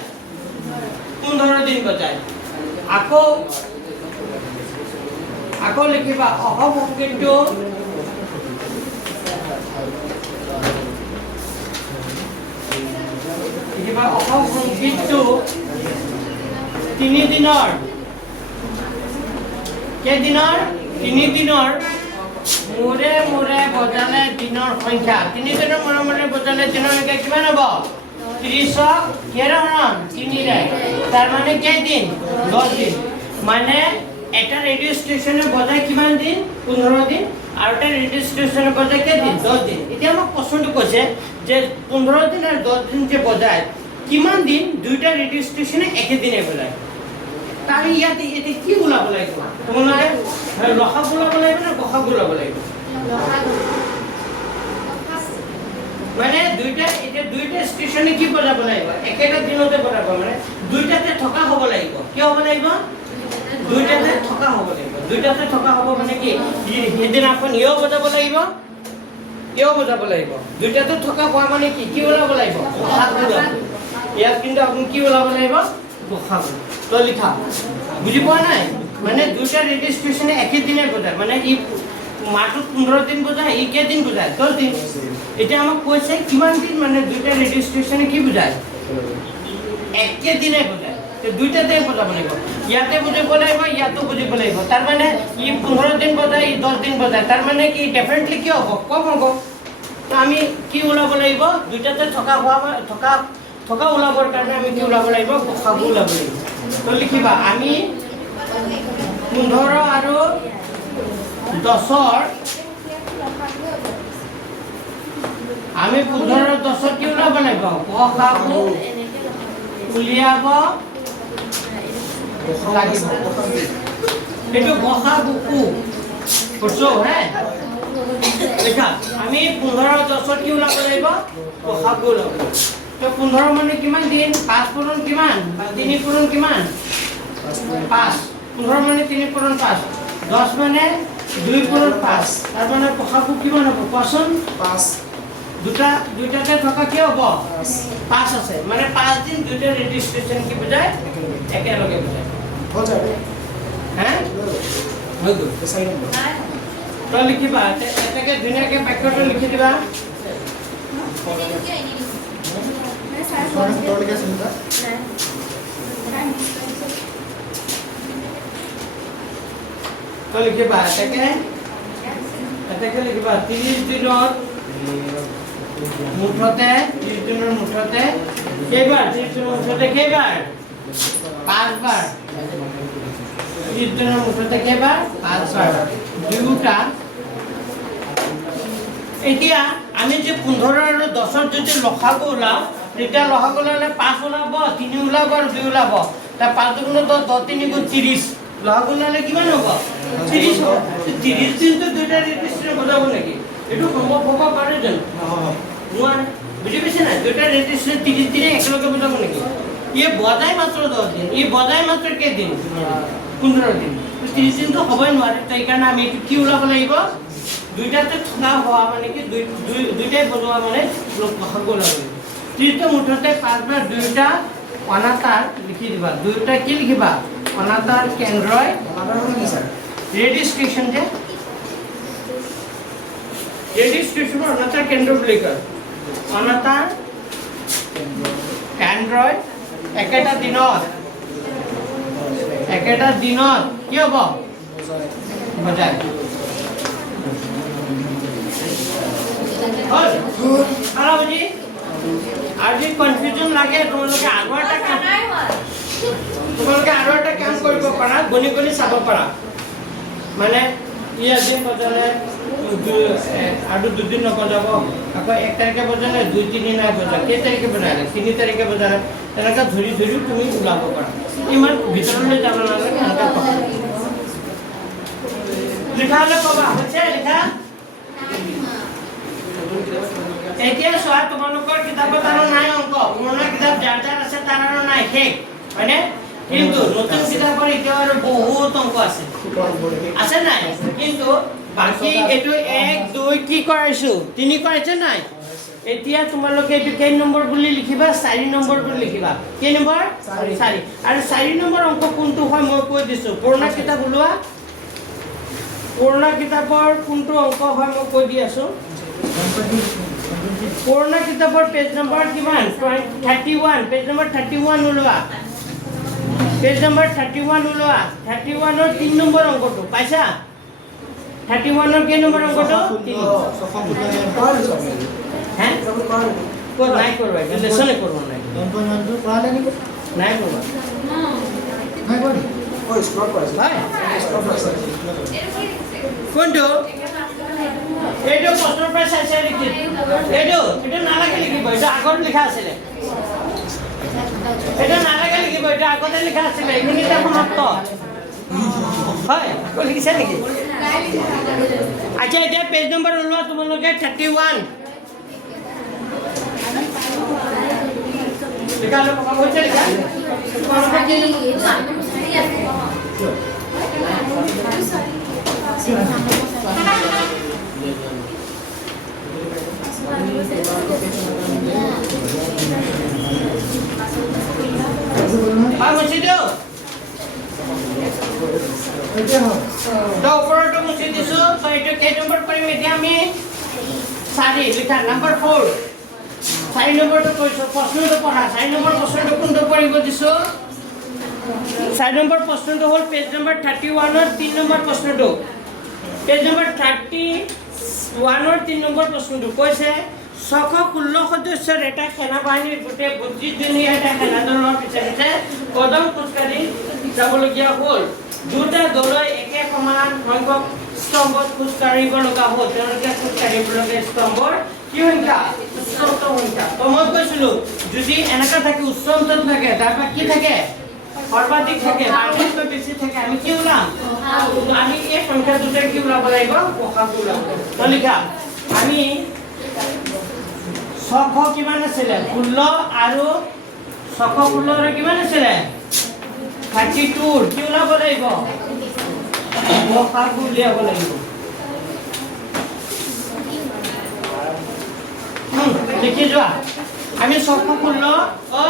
15 দিন বজায় আকৌ লিখিবা অসম সংগীতটো লিখিবা অসম সংগীতটো 3 দিনৰ কেইদিনৰ 3 দিনৰ মূৰে মূৰে বজালে দিনৰ সংখ্যা 3 দিনৰ মূৰে মূৰে বজালে দিনৰ সংখ্যা কিমান হ'ব 30ক কেইৰে হৰণ 3ৰে তাৰ মানে কেইদিন 10 দিন মানে এটা ৰেডিঅ' ষ্টেচনে বজায় কিমান দিন 15 দিন আৰু এটা ৰেডিঅ' ষ্টেচনে বজায় কেইদিন 10 দিন এতিয়া মোক প্ৰশ্নটো কৈছে যে 15 দিন আৰু 10 দিন যে বজায় কিমান দিন দুইটা ৰেডিঅ' ষ্টেচনে একেদিনে বজায় তাৰ ইয়াতে এতিয়া কি ওলাব লাগিব তোমালোকে লসাগু ওলাব লাগিব নে গসাগু ওলাব লাগিব মানে দুইটা ষ্টেচনে কি বজাব লাগিব একেটা দিনতে বজাব মানে দুইটাতে থকা হ'ব লাগিব কি হ'ব লাগিব দুইটাতে থকা হ'ব লাগিব দুইটাতে থকা হ'ব মানে কি সেইদিনাখন ইও বজাব লাগিব ইও বজাব লাগিব দুইটাতে থকা হোৱা মানে কি ওলাব লাগিব গসাগু ওলাব ইয়াত কিন্তু আপুনি কি ওলাব লাগিব গসাগু তো লিখা বুজি পোৱা নাই মানে দুইটা ৰেডিঅ' ষ্টেচনে একেদিনে বজায় মানে ই মাহটোত 15 দিন বজায় ই কেইদিন বজায় 10 দিন এতিয়া আমাক কৈছে কিমান দিন মানে দুইটা ৰেডিঅ' ষ্টেচনে কি বুজায় একেদিনে বুজায় তো দুইটাতে বুজাব লাগিব ইয়াতে বুজিব লাগিব ইয়াতো বুজিব লাগিব তাৰ মানে ই 15 দিন বজায় ই 10 দিন বজায় তাৰ মানে কি ডেফিনেটলি কি হ'ব কম হ'ব তো আমি কি ওলাব লাগিব দুইটাতে থকা ওলাবৰ কাৰণে আমি কি ওলাব লাগিব গসাগু ওলাব লাগিব তো লিখিবা আমি 15 আৰু 10ৰ আমি 15 আৰু 10ৰ কি ওলাব লাগিব গসাগু উলিয়াব লাগিব এইটো গসাগু বুঝছো হ্যাঁ দেখা আমি 15 আৰু 10ৰ কি ওলাব লাগিব গসাগু ওলাব তো 15 মানে কিমান দিন 5 পূৰণ কিমান 3 পূৰণ কিমান 5 15 মানে 3 পূৰণ 5 10 মানে 2 পূৰণ 5 তাৰ মানে গসাগু কিমান হ'ব কোৱাচোন 5 দুটাতে থকা কি হ'ব 5 আছে মানে 5 দিন দুটা ৰেডিঅ' ষ্টেচন কি বুজায় একেলগে বুজায় হৈ যাব হ্যাঁ হৈ গ'ল 4 নম্বৰ তো লিখিবা এটাকে ধুনীয়াকে বাক্যটো লিখি দিবা তো লিখিবা এটাকে লিখিবা 30 দিনৰ মুঠতে 30 দিনৰ মুঠতে কেইবাৰ 30 দিনৰ মুঠতে কেইবাৰ 5 বাৰ 30 দিনৰ মুঠতে কেইবাৰ 5 বাৰ দুটা এতিয়া আমি যে 15 আৰু 10ৰ যদি লসাগু ওলাও তেতিয়া লসাগু ওলালে 5 ওলাব 3 ওলাব আৰু 2 ওলাব তাৰ 5 দুগুণ 10 10 3 গুণ 30 লসাগু ওলালে কিমান হ'ব 30 হ'ব 30 দিনটো দুইটা ৰেডিঅ' ষ্টেচন বজাব নেকি এইটো সম্ভৱ হ'ব পাৰে জানো নোৱাৰে বুজি পাইছে নাই দুইটা ৰেডিঅ' ষ্টেচন 30 দিনে একেলগে বজাব নেকি ইয়ে বজাই মাত্ৰ 10 দিন ই বজাই মাত্ৰ কেইদিন 15 দিন 30 দিনটো হ'বই নোৱাৰে তাই কাৰণে আমি এইটো কি ওলাব লাগিব দুইটাতে থকা হোৱা মানে কি দুইটাই বজোৱা মানে গসাগু ওলাব লাগিব 30 মুঠতে 5 বাৰ দুইটা অনাতাৰ লিখি দিবা দুইটা কি লিখিবা অনাতাৰ কেন্দ্ৰই ৰেডিঅ' ষ্টেচন যে ৰেডিঅ' ষ্টেচনৰ অনাতাৰ কেন্দ্ৰ বুলি কয় অনাতাৰ কেন্দ্ৰই একেটা দিনত কি হ'ব বজায় আৰু বুজি আৰু যদি কনফিউজন লাগে তোমালোকে আৰু এটা কাম কৰিব পাৰা গণি গণি চাব পাৰা মানে ই আজি বজালে আৰু 2 দিন নবজাব আকৌ 1 তাৰিখে বজালে 2 3 দিন বজালে কেই তাৰিখে বজালে 3 তাৰিখে বজালে তেনেকৈ ধৰি তুমি ওলাব পাৰা ইমান ভিতৰলৈ যাব নালাগে এনেকৈ কথা লিখা হ'লে ক'বা হৈছে লিখা এতিয়া চোৱা তোমালোকৰ কিতাপত আৰু নাই অংক পুৰণা কিতাপ যাৰ যাৰ আছে তাৰ আৰু নাই শেষ হয়নে কিন্তু নতুন কিতাপৰ এতিয়াও আৰু বহুত অংক আছে নাই কিন্তু বাকি এইটো 1 2 কি কৰাইছো 3 কৰাইছে নাই এতিয়া তোমালোকে এইটো কেই নম্বৰ বুলি লিখিবা 4 নম্বৰ বুলি লিখিবা কেই নম্বৰ 4 আৰু 4 নম্বৰ অংক কোনটো হয় মই কৈ দিছো পুৰণা কিতাপ ওলোৱা পুৰণা কিতাপৰ কোনটো অংক হয় মই কৈ দি আছো পুৰণা কিতাপৰ পেজ নম্বৰ কিমান 31 পেজ নম্বৰ 31 ওলোৱা পেজ নম্বৰ 31 ওলোৱা 31 ৰ 3 নম্বৰ অংকটো পাইছা 31 ৰ কেই নম্বৰ অংকটো 3 হ্যাঁ কো নাই করবা লেসনে করব না 1.12 পড়ালে নি নাই করবা নাই করি ওই স্ক্রল করেছে ভাই স্ক্রল করেছে কোনটো এইটো পত্ৰৰ পৰা চাইছে লিখি এইটো না লাগে লিখিব এটা আগত লিখা আছিল এটা নালাগে লিখিব এটা আগতে লিখা আছিলে এইখিনিতে সমাপ্ত হয় লিখিছে নেকি আচ্ছা এতিয়া পেজ নম্বৰ ওলোৱা তোমালোকে 31 লিখা লো কথা কৈছে লিখা তোমালোকে কি মুছি দিওঁ তো ওপৰতো মুছি দিছোঁ তো এইটো কেই নম্বৰ কৰিম এতিয়া আমি 4 লিখা নম্বৰ 4 4 নম্বৰটো কৈছোঁ প্ৰশ্নটো পঢ়া 4 নম্বৰ প্ৰশ্নটো কোনটো পঢ়িব দিছোঁ 4 নম্বৰ প্ৰশ্নটো হ'ল পেজ নম্বৰ 31 ৰ 3 নম্বৰ প্ৰশ্নটো পেজ নম্বৰ 31 ৰ 3 নম্বৰ প্ৰশ্নটো কৈছে 616 সদস্যৰ এটা সেনাবাহিনীৰ গোটেই 32 দিনীয়া এটা সেনাদলৰ পিছে কদম খোজকাঢ়ি যাবলগীয়া হ'ল দুটা দলই একে সমান সংখ্যক স্তম্ভত খোজকাঢ়িব লগা হ'ল তেওঁলোকে খোজকাঢ়িবলগীয়া স্তম্ভৰ কি সংখ্যা উচ্চতম সংখ্যা তো মই কৈছিলোঁ যদি এনেকুৱা থাকে উচ্চতম থাকে তাৰপৰা কি থাকে সৰ্বাধিক থাকে বাৰ্ষিককৈ বেছি থাকে আমি কি ওলাম আমি এই সংখ্যা দুটাই কি ওলাব লাগিব গসাগু ওলাব তো লিখা আমি 600 কিমান আছিলে 16 আৰু 616 ৰ কিমান আছিলে 32 কি ওলাব লাগিব গসাগু উলিয়াব লাগিব লিখি যোৱা আমি 616 ঐ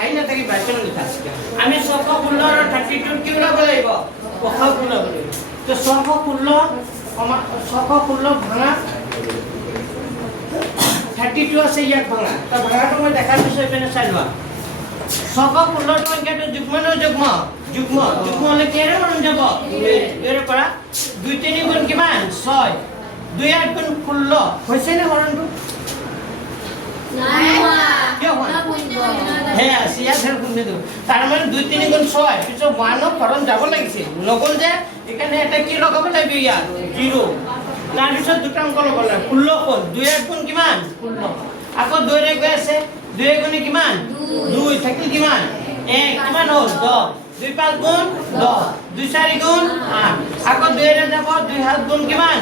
আই না থাকি বাইকন লিখা আছে আমি 616 আৰু 32 কি ওলাব লাগিব গসাগু ওলাব লাগিব তো 616 ভাঙা 32 আছে ইয়াক ভাঙা তো ভাঙাটো মই দেখাৰ পিছত এপিনে চাই লোৱা 616 সংখ্যাটো যুগ্ম ন যুগ্ম যুগ্ম যুগ্ম হলে কেৰে হৰণ যাব 2 এৰ পৰা 2 3 গুণ কিমান 6 2 8 গুণ 16 হৈছে নে হৰণটো নাই কিয় হয় হে আসিয়া ধৰ গুণ দিও তাৰ মানে 2 3 গুণ 6 পিছত 1 হৰণ যাব লাগিছে নগল যে এখানে এটা কি লগাব লাগিব ইয়াত 0 তাৰ পিছত দুটা অংক ল'ব লাগে 16 কোন 2 8 গুণ কিমান 16 আকৌ 2 ৰে গৈ আছে 2 গুণ কিমান 2 থাকিল কিমান 1 কিমান হ'ল 10 2 5 গুণ 10 2 4 গুণ 8 আকৌ 2 ৰে যাব 2 7 গুণ কিমান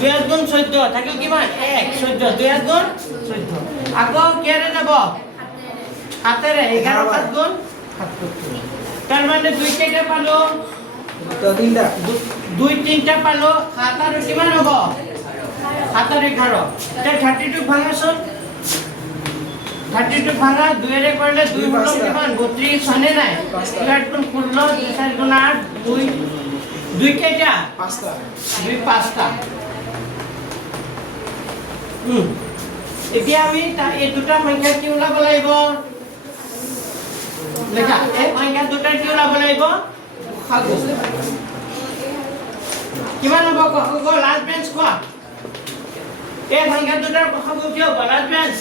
2 8 গুণ 14 থাকিল কিমান 1 14 2 8 গুণ 14 আকৌ কেৰে যাব হাতেৰে 11 5 গুণ 70 তাৰ মানে 2 কেইটা পালো তো তিনটা 2 3টা পালো 7 আৰু কিমান হ'ব 7 আৰু 11 তে 32 ভাঙাছোন 32 ভাঙা 2 ৰে কৰিলে 2 হলো কিমান 32 হনে নাই 8 গুণ 16 2 4 গুণ 8 2 কেইটা পাঁচটা 2 5টা এতিয়া আমি এই দুটা সংখ্যা কি ওলাব লাগিব লেখা এই সংখ্যা দুটা কি ওলাব লাগিব গসাগু কিমান হ'ব গসাগু লাস্ট বেঞ্চ কোৱা এই সংখ্যা দুটাৰ গসাগু কি হ'ব লাস্ট বেঞ্চ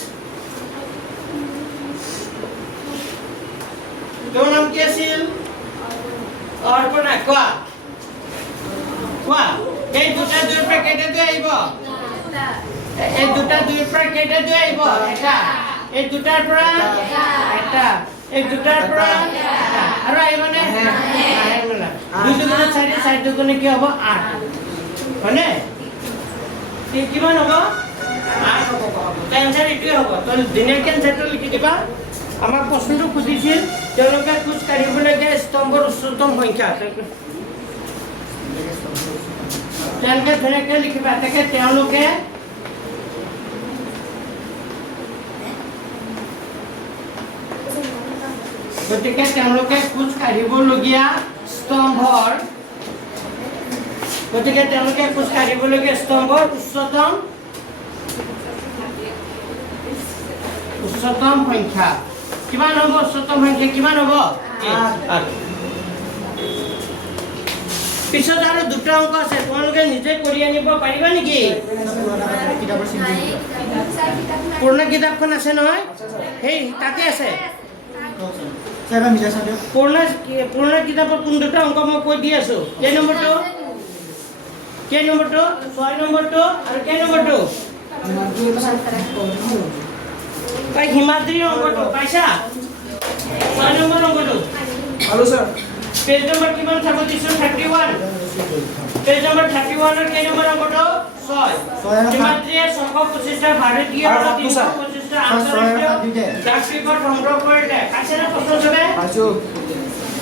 তোৰ নাম কি আছিল অৰ্পণা কোৱা কোৱা এই দুটা দুইৰ পৰা কেইটা দুই আহিব এই দুটা দুইৰ পৰা কেইটা দুই আহিব এটা এই দুটাৰ পৰা এটা এই দুটাৰ পৰা আৰু আহিবনে দুই দুগুণে 4 4 দুগুণে কি হ'ব 8 হয়নে কিমান হ'ব 8 হ'ব টেনচাৰ এইটোৱে হ'ব তো দিনৰ কেনচাৰটো লিখি দিবা আমাক প্ৰশ্নটো খুজিছিল তেওঁলোকে খোজ কাঢ়িবলগীয়া স্তম্ভৰ উচ্চতম সংখ্যা তেওঁলোকে ধুনীয়াকৈ লিখিবা তাকে তেওঁলোকে গতিকে তেওঁলোকে খোজ কাঢ়িবলগীয়া স্তম্ভৰ উচ্চতম সংখ্যা কিমান হ'ব উচ্চতম সংখ্যা কিমান হ'ব 8 পিছত আৰু দুটা অংক আছে তোমালোকে নিজে কৰি আনিব পাৰিবা নেকি পুৰণা কিতাপখন আছে নহয় সেই তাতে আছে পুৰণা কিতাপৰ কোন দুটা অংক মই কৈ দি আছো কেই নম্বৰটো 6 নম্বৰটো আৰু কেই নম্বৰটো হিমাদ্ৰীৰ অংকটো পাইছা 6 নম্বৰ অংকটো Hello, sir. পেজ নম্বৰ কিমান চাব দিছো 31 পেজ নম্বৰ 31 ৰ কেই নম্বৰ অংকটো 6 ত্ৰিমাত্ৰিয়ে 625টা ভাৰতীয় আৰু 325টা আন্তঃৰাষ্ট্ৰীয় ডাক টিকট সংগ্ৰহ কৰিলে কাছেনে প্ৰশ্ন চবে Acho.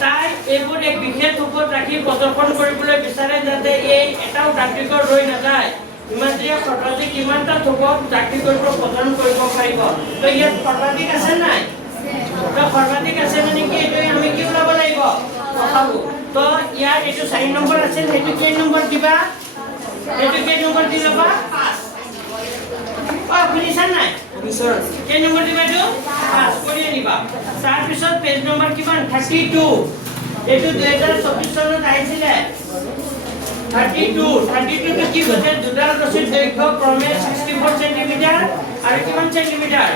তাই এইবোৰ এক বিশেষ ৰূপত ৰাখি প্ৰদৰ্শন কৰিবলৈ বিচাৰে যাতে এই এটাও ডাক টিকট ৰৈ নাযায় ত্ৰিমাত্ৰিয়ে সৰ্বাধিক কিমানটা থোপত ডাক টিকট প্ৰদান কৰিব পাৰিব তো ইয়াত সৰ্বাধিক আছে নাই তো সৰ্বাধিক আছে মানে কি এইটো আমি কি ওলাব লাগিব কথাবো তো ইয়াৰ এইটো 4 নম্বৰ আছে সেইটো কেই নম্বৰ দিবা এইটো কেই নম্বৰ দি ল'বা 5 শুনিছা নাই Okay, sir. কেই নম্বৰ দিবা এইটো 5 কৰি আনিবা তাৰ পিছত পেজ নম্বৰ কিমান 32 এইটো 2024 চনত আহিছিলে 32 টো কি হৈছে দুডাল ৰছীৰ দৈৰ্ঘ্য ক্ৰমে 64 সেন্টিমিটাৰ আৰু কিমান সেন্টিমিটাৰ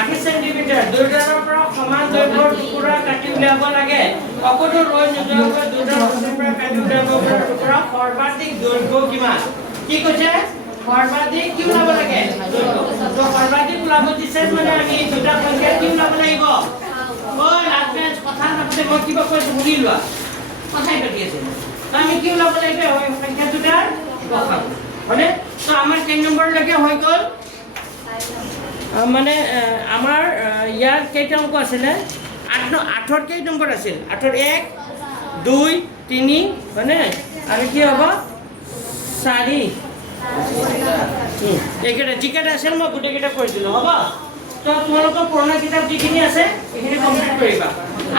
80 সেন্টিমিটাৰ দুডালৰ পৰা সমান দৈৰ্ঘ্যৰ টুকুৰা কাটি উলিয়াব লাগে অকটো ৰৈ নোযোৱাকৈ দুডাল ৰছীৰ পৰা কাটি উলিয়াব পৰা টুকুৰা সৰ্বাধিক দৈৰ্ঘ্য কিমান কি কৈছে সৰ্বাধিক কি ওলাব লাগে তো সৰ্বাধিক ওলাব দিছে মানে আমি দুটা সংখ্যা কি ওলাব লাগিব ঐ লাষ্ট বেঞ্চ কথা নাপাতে মই কিবা কৈছো শুনি লোৱা কথাই পাতি আছে আমি কি ওলাব লাগিব ওই সংখ্যা দুটাৰ গসাগ মানে তো আমাৰ কেই নম্বৰ লৈকে হৈ গ'ল মানে আমাৰ ইয়াৰ কেইটা অংক আছিলে 8 কেই নম্বৰ আছিল 8 1 2 3 মানে আৰু কি হ'ব 4 এইকেইটা যিকেইটা আছিল মই গোটেইকেইটা কৰি দিলোঁ হ'ব তো তোমালোকৰ পুৰণা কিতাপ যিখিনি আছে এইখিনি কমপ্লিট কৰিবা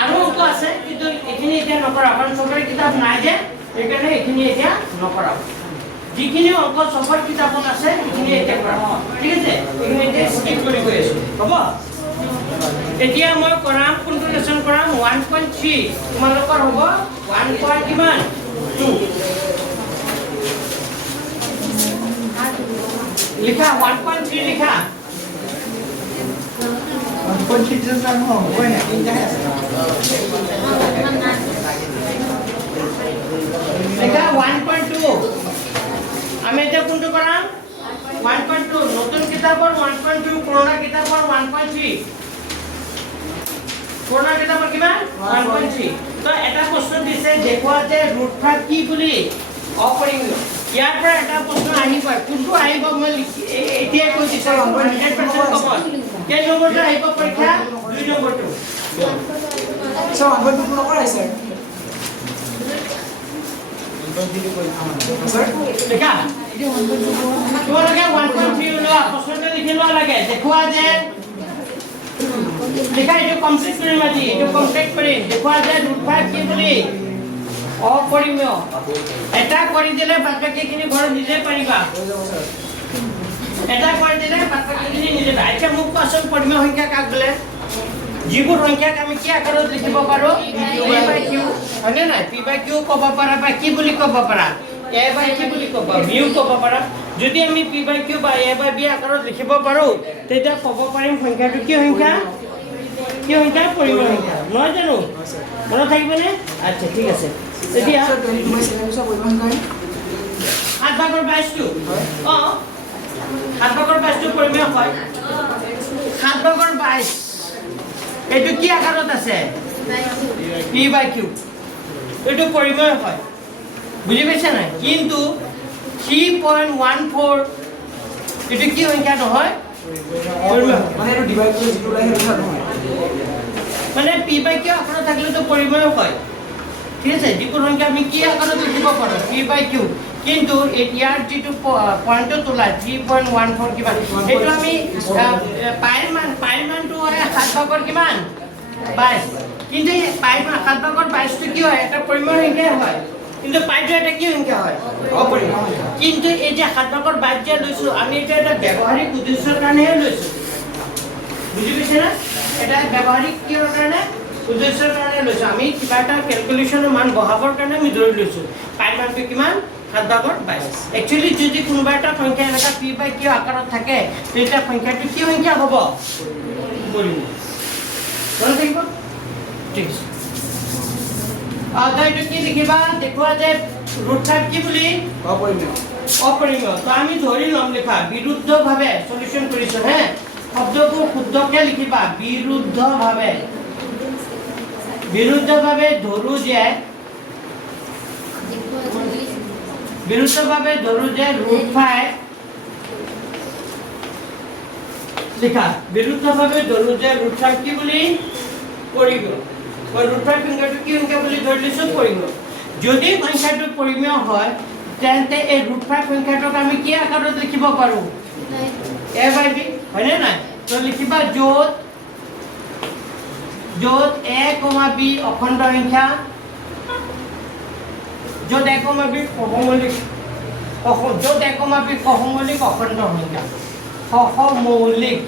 আৰু অংক আছে কিন্তু এইখিনি এতিয়া নকৰা কাৰণ চবৰে কিতাপ নাই যে সেইকাৰণে এইখিনি এতিয়া নকৰা যিখিনি অংক চবৰ কিতাপত আছে সেইখিনি এতিয়া কৰা ঠিক আছে এইখিনি এতিয়া স্কিপ কৰি গৈ আছোঁ হ'ব এতিয়া মই কৰাম কোনটো লেচন কৰাম 1.3 তোমালোকৰ হ'ব 1. কিমান 2 लिखा 1.3 लिखा 1.3 just I'm home. When in the house. लिखा 1.2 আমি এটা কোনটো কৰাম 1.2 নতুন কিতাপৰ 1.2 পুৰণা কিতাপৰ 1.3 পুৰণা কিতাপৰ কিমান 1.3 তো এটা প্ৰশ্ন দিছে দেখুৱা যে ৰুটভাগ কি বুলি অপৰিমেয় ইয়াৰ পৰা এটা প্ৰশ্ন আহিব কোনটো আহিব মই এতিয়া কৈ দিছো 100% কমন কেই নম্বৰটো আহিব পৰীক্ষা 2 নম্বৰটো So, I'm going to do what I said. Sir? দেখা তোমালোকে 1.3 লোৱা প্ৰশ্নটো লিখি লোৱা লাগে দেখুৱা যে লিখা এইটো কমপ্লিট কৰিম আজি এইটো কমপ্লিট কৰিম দেখুৱা যে ৰুটভাগ কি বুলি অপৰিমেয় এটা কৰি দিলে বাকীখিনি ঘৰত নিজে পাৰিবা এটা কৰি দিলে বাকীখিনি নিজে আচ্ছা মোক কোৱাচোন পৰিমেয় সংখ্যা কাক বোলে যিবোৰ সংখ্যাক আমি কি আকাৰত লিখিব পাৰো p/q হয়নে নাই p/q ক'ব পাৰা বা কি বুলি ক'ব পাৰা a/c বুলি ক'ব মিউ ক'ব পাৰা যদি আমি p/q বা a/b আকাৰত লিখিব পাৰো তেতিয়া ক'ব পাৰিম সংখ্যাটো কি সংখ্যা পৰিমেয় সংখ্যা নহয় জানো মনত থাকিবনে আচ্ছা ঠিক আছে এতিয়া Sir, 22 by 7 is a way one kind. 7/22 7/22 পৰিমেয় হয় 7/22 এইটো কি আকাৰত আছে p/q এইটো পৰিমেয় হয় বুজি পাইছা নাই কিন্তু 3.14 এইটো কি সংখ্যা নহয় পৰিমেয় মানে এইটো ডিভাইড কৰি যিটো লাগে সেইটো নহয় মানে p/q আকাৰত থাকিলেতো পৰিমেয় হয় ঠিক আছে যিটো সংখ্যা আমি কি আকাৰত লিখিব পাৰো p/q কিন্তু ইয়াৰ যিটো পইণ্টটো তোলা 3.14 কিমান এইটো আমি পাইৰ মানটো হয় 7/22 কিমান 22 কিন্তু পাইৰ মান 7/22 টো কি হয় এটা পৰিমেয় সংখ্যা হয় কিন্তু পাইটো এটা কি সংখ্যা হয় অপৰিমেয় কিন্তু এই যে 7/22 যে লৈছো আমি এটা ব্যৱহাৰিক উদ্দেশ্যৰ কাৰণেহে লৈছো বুজি পাইছে না এটা ব্যৱহাৰিক কিহৰ কাৰণে উদ্দেশ্যৰ কাৰণে লৈছো আমি কিবা এটা ক্যালকুলেশনৰ মান বহাবৰ কাৰণে আমি ধৰি লৈছো পাই মানটো কিমান 7/22 একচুয়ালি যদি কোনোবা এটা সংখ্যা এনেকা p/q আকাৰত থাকে তেতিয়া সংখ্যাটো কি সংখ্যা হ'ব পৰিমেয় মনত থাকিব ঠিক আছে আদায়টো কি লিখিবা দেখুৱা যে ৰুটভাগ কি বুলি অপৰিমেয় তো আমি ধৰি লম লিখা বিৰুদ্ধভাৱে সলিউশন কৰিছো হে শব্দটো শুদ্ধকৈ লিখিবা বিৰুদ্ধভাৱে বিৰুদ্ধভাৱে ধৰো যে ৰুট 5 লিখা বিৰুদ্ধভাৱে ধৰো যে ৰুট 5 কি বুলি পৰিব মই ৰুট 5 সংখ্যাটো কি সংখ্যা বুলি ধৰি লৈছো পৰিব যদি সংখ্যাটো পৰিমেয় হয় তেন্তে এই ৰুট 5 সংখ্যাটোক আমি কি আকাৰত লিখিব পাৰো a by b হয়নে নাই তো লিখিবা য'ত a, b অখণ্ড সংখ্যা য'ত a, b সহমৌলিক য'ত a, b সহমৌলিক অখণ্ড সংখ্যা সহমৌলিক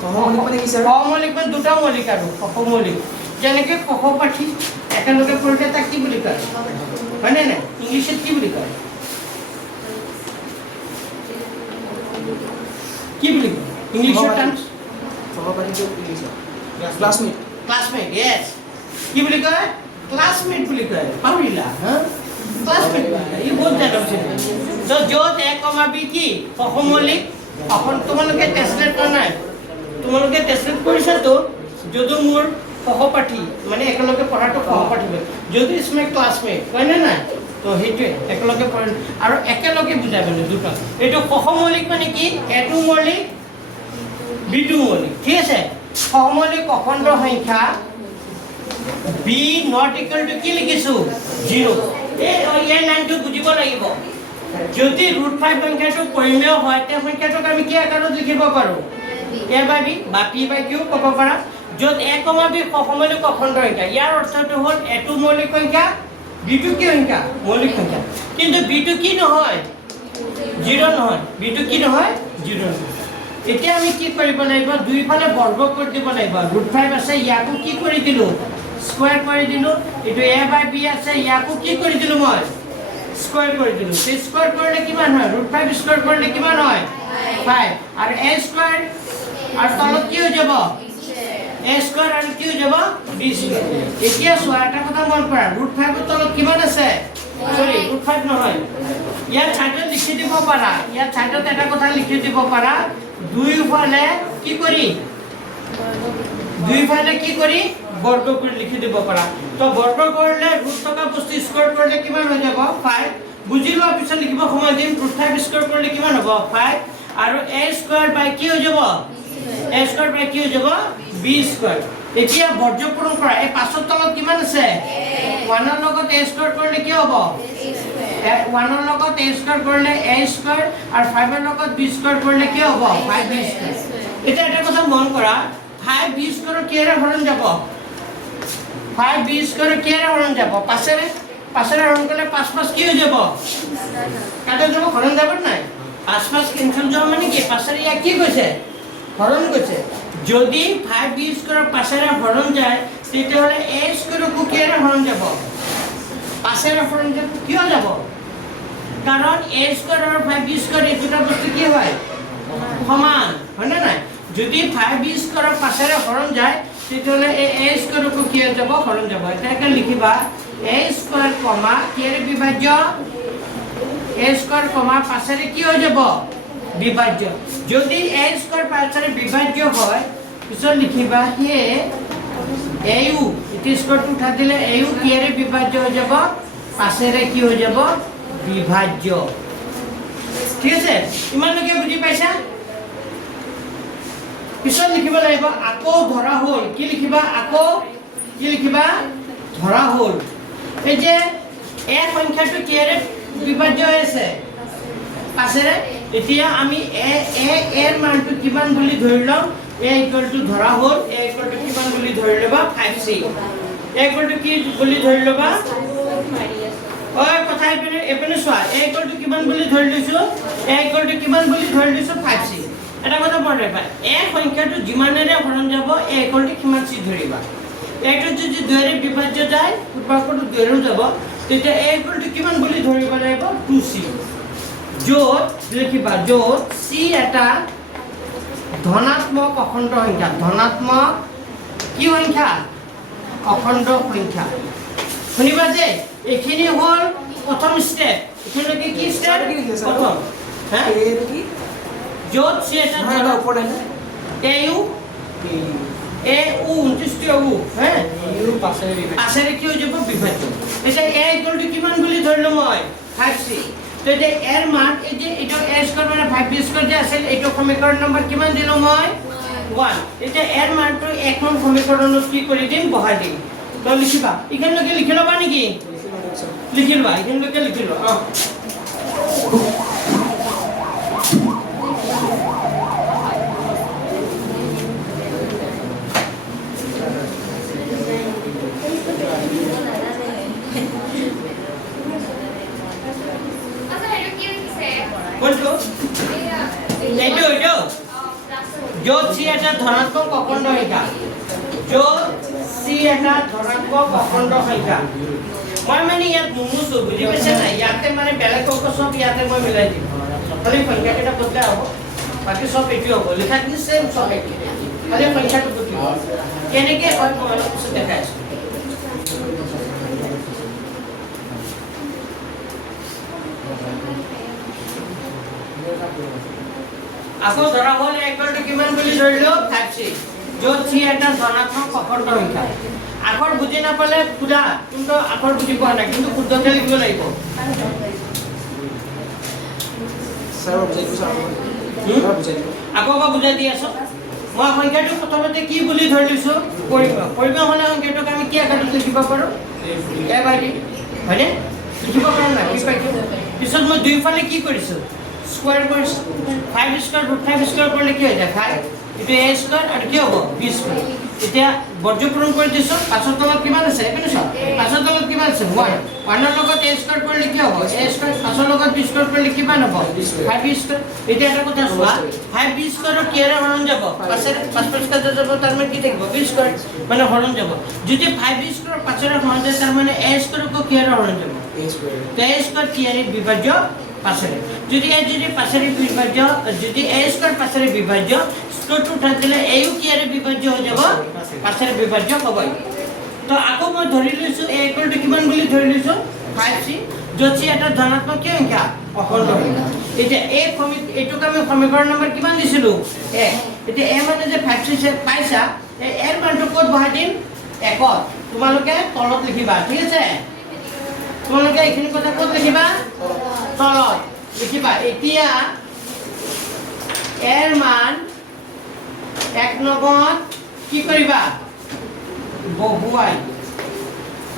সহমৌলিক মানে দুটা মৌলিক আৰু সহমৌলিক যেনেকৈ সহপাঠী একেলগে পঢ়িলে তাক কি বুলি কয় হয়নে নাই ইংলিছত কি বুলি কয় কি বুলি কয় ইংলিছৰ টাৰ্মছ ক্লাসমেট ক্লাসমেট yes কি বুলি কয় ক্লাসমেট বুলি কয় পাহৰিলা হা ক্লাসমেট ই বহুত জানো তো য'ত a, b কি সহমৌলিক এখন তোমালোকে টেষ্টলেট কৰা নাই তোমালোকে টেষ্টলেট কৰিছা তো যদি মোৰ সহপাঠী মানে একেলগে পঢ়াটো সহপাঠী হয় যদি ইসমে ক্লাসমেট হয়নে নাই তো সেইটোৱে একেলগে পঢ়ে আৰু একেলগে বুজাই মানে দুটা এইটো সহমৌলিক মানে কি এটো মৌলিক বিটো মৌলিক ঠিক আছে সহমৌলিক অখণ্ড সংখ্যা b not equal to কি লিখিছো 0 এই লাইনটো বুজিব লাগিব যদি ৰুট 5 সংখ্যাটো পৰিমেয় হয় তে সংখ্যাটোক আমি কি আকাৰত লিখিব পাৰো a by b বা p by q ক'ব পাৰা য'ত a, b সহমৌলিক অখণ্ড সংখ্যা ইয়াৰ অৰ্থটো হ'ল এটো মৌলিক সংখ্যা b2 কি সংখ্যা মৌলিক সংখ্যা কিন্তু b2 কি নহয় 0 নহয় b2 কি নহয় 0 নহয় এতিয়া আমি কি কৰিব লাগিব দুইফালে বৰ্গ কৰি দিব লাগিব ৰুট 5 আছে ইয়াকো কি কৰি দিলো স্কয়াৰ কৰি দিলো এটো a by b আছে ইয়াকো কি কৰি দিলো মই স্কয়াৰ কৰি দিলো সেই স্কয়াৰ কৰিলে কিমান হয় ৰুট 5 স্কয়াৰ কৰিলে কিমান হয় 5 আৰু a স্কয়াৰ আৰু তলত কি হৈ যাব a স্কয়াৰ আৰু কি হৈ যাব b স্কয়াৰ এতিয়া চোৱা এটা কথা মন কৰা ৰুট 5 ৰ তলত কিমান আছে সৰি ৰুট 5 নহয় ইয়াৰ ছাইডত লিখি দিব পাৰা ইয়াৰ ছাইডত এটা কথা লিখি দিব পাৰা দুইফালে কি কৰি বৰ্গ কৰি লিখি দিব পাৰা তো বৰ্গ কৰিলে ৰুট থকা বস্তু স্কয়াৰ কৰিলে কিমান হৈ যাব 5 বুজি লোৱাৰ পিছত লিখিব সময় দিম ৰুট 5 স্কয়াৰ কৰিলে কিমান হ'ব 5 আৰু a স্কয়াৰ বাই কি হৈ যাব a স্কয়াৰ বাই কি হৈ যাব b স্কয়াৰ এতিয়া বৰ্গ পূৰণ কৰা এই পাঁচৰ তলত কিমান আছে 1 ৰ লগত a স্কয়াৰ কৰিলে কি হ'ব 1 ৰ লগত a স্কয়াৰ কৰিলে a স্কয়াৰ আৰু 5 ৰ লগত b স্কয়াৰ কৰিলে কি হ'ব 5b স্কয়াৰ এটা এটা কথা মন কৰা 5b স্কয়াৰ কিৰে হৰণ যাব 5b স্কয়াৰ কিৰে হৰণ যাব পাছৰে হৰণ কৰিলে 5 5 কি হৈ যাব কাটা যাব হৰণ যাব নাই 5 5 কেনসেল যাব মানে কি পাছৰে ইয়া কি কৈছে হৰণ কৈছে যদি 5b স্কয়াৰ পাছৰে হৰণ যায় তেতিয়াহলে a স্কয়াৰ কো কিৰে হৰণ যাব পাছৰে হৰণ যাব কিয় যাব কাৰণ a স্কয়াৰ আৰু 5b স্কয়াৰ এই দুটা বস্তু কি হয় সমান হয় না নাই যদি 5b স্কয়াৰ পাছৰে হৰণ যায় তেতিয়াহলে a স্কয়াৰ কো কি যাব হৰণ যাব এটা লিখিবা a স্কয়াৰ কমা কিৰে বিভাজ্য a স্কয়াৰ কমা পাছৰে কি হৈ যাব বিভাজ্য যদি a স্কয়াৰ পাছৰে বিভাজ্য হয় পিছত লিখিবা হে au ইট স্কয়াৰটো উঠা দিলে au কিৰে বিভাজ্য হৈ যাব পাছৰে কি হৈ যাব বিভাজ্য ঠিক আছে ইমানলৈকে বুজি পাইছা পিছত লিখিব লাগিব আকৌ ধৰা হ'ল কি লিখিবা আকৌ কি লিখিবা ধৰা হ'ল এই যে a সংখ্যাটো কিৰে বিভাজ্য হৈছে পাছৰে এতিয়া আমি এৰ মানটো কিমান বুলি ধৰি লম a = ধৰা হ'ল a = কিমান বুলি ধৰি লবা 5c a = কি বুলি ধৰি লবা ওই কথা এপনে চোৱা a = কিমান বুলি ধৰি লৈছো a = কিমান বুলি ধৰি লৈছো 5c এটা কথা মনে ৰাখিবা a সংখ্যাটো যিমানেৰে হৰণ যাব a = কিমান c ধৰিবা এইটো যদি 2 ৰে বিভাজ্য যায় উৎপাদকটো 2 ৰে যাব তেতিয়া a = কিমান বুলি ধৰিব লাগিব 2c য'ত লিখিবা য'ত c এটা ধনাত্মক অখণ্ড সংখ্যা ধনাত্মক কি সংখ্যা অখণ্ড সংখ্যা শুনিবা যে এখিনি হল প্ৰথম স্টেপ এখিলৈকে কি স্টেপ প্ৰথম হ্যাঁ এৰ কি য'ত c এটা এটা উপৰে au এ উ 29 উ হ্যাঁ ইউ পাশেৰে বিভাজ্য পাছেৰে কি হৈ যাব বিভাজ্য এতিয়া a ইকুয়াল টু কিমান বুলি ধৰিলো মই 5c তো এতিয়া এৰ মান এই যে এটা a স্কয়াৰ মানে 5b স্কয়াৰ যে আছিল এইটো সমীকৰণ নম্বৰ কিমান দিলো মই 1 এতিয়া এৰ মানটো এখন সমীকৰণত কি কৰি দিম বহাই দিম তো লিখিবা ইখানলৈকে লিখি লবা নেকি লিখি লবা ইখানলৈকে লিখি লবা কোনটো এইটো য'ত c এটা ধনাত্মক অখণ্ড সংখ্যা য'ত c এটা ধনাত্মক অখণ্ড সংখ্যা মই মানে ইয়াত মুমুছো বুজি পাইছে নাই ইয়াতে মানে বেলেগ অংক সব ইয়াতে মই মিলাই দিম খালি সংখ্যাকেইটা বদলা হ'ব বাকি সব এইটো হ'ব লিখাখিনি সেম সব একে খালি সংখ্যাটো বদলিব কেনেকৈ হয় মই অলপ পিছত দেখাই আছোঁ আকৌ ধৰা হ'ল একলটো কিমান বুলি ধৰিলো 5c য'ত c এটা ধনাত্মক অখণ্ড সংখ্যা আখৰ বুজি নাপালে খুদা কিন্তু আখৰ বুজি পোৱা নাই কিন্তু শুদ্ধকৈ লিখিব লাগিব স্যাৰ বুজাই দিব স্যাৰ বুজাই দিব আকৌ বুজাই দি আছো মই সংখ্যাটো প্ৰথমতে কি বুলি ধৰি লৈছো পৰিমাণ হ'লে সংখ্যাটোক আমি কি আকাৰত লিখিব পাৰো a বাই d হয়নে লিখিব পাৰো না কি পাইছো পিছত মই দুইফালে কি কৰিছো স্কয়াৰ কৰিছো 5 স্কয়াৰ ৰুট 5 স্কয়াৰ কৰিলে কি হৈ যায় 5 এটো a স্কয়াৰ আৰু কি হ'ব b স্কয়াৰ এতিয়া বৰ্জ্য পূৰণ কৰি দিছো পাছৰ তলত কিমান আছে এপিনে চাও পাছৰ তলত কিমান আছে 1 1 ৰ লগত a স্কয়াৰ কৰিলে কি হ'ব a স্কয়াৰ পাছৰ লগত b স্কয়াৰ কৰিলে কিমান হ'ব 5b স্কয়াৰ এতিয়া এটা কথা চোৱা 5b স্কয়াৰৰ কিৰে হৰণ যাব পাছৰে 5 কাটা যাব তাৰ মানে কি থাকিব b স্কয়াৰ মানে হৰণ যাব যদি 5b স্কয়াৰ পাছৰে হৰণ যায় তাৰ মানে a স্কয়াৰক কিৰে হৰণ যাব a স্কয়াৰ তো a স্কয়াৰ কিৰে বিভাজ্য পাছৰে যদি a যদি পাছৰে বিভাজ্য যদি a স্কয়াৰ পাছৰে বিভাজ্য স্কয়াৰটো উঠাই দিলে a ও কিৰে বিভাজ্য হৈ যাব পাছৰে বিভাজ্য হ'বই তো আকৌ মই ধৰি লৈছো a ইকুয়াল টু কিমান বুলি ধৰি লৈছো 5c য'ত c এটা ধনাত্মক কি সংখ্যা অখণ্ড সংখ্যা এতিয়া এইটোক আমি সমীকৰণ নম্বৰ কিমান দিছিলো 1 এতিয়া a মানে যে 5c পাইছা এই এৰ মানটো ক'ত বহাই দিম 1ত তোমালোকে তলত লিখিবা ঠিক আছে তোমালোকে এইখিনি কথা ক'ত লিখিবা তলত লিখিবা এতিয়া এর মান 1 লগত কি কৰিবা বহুৱাই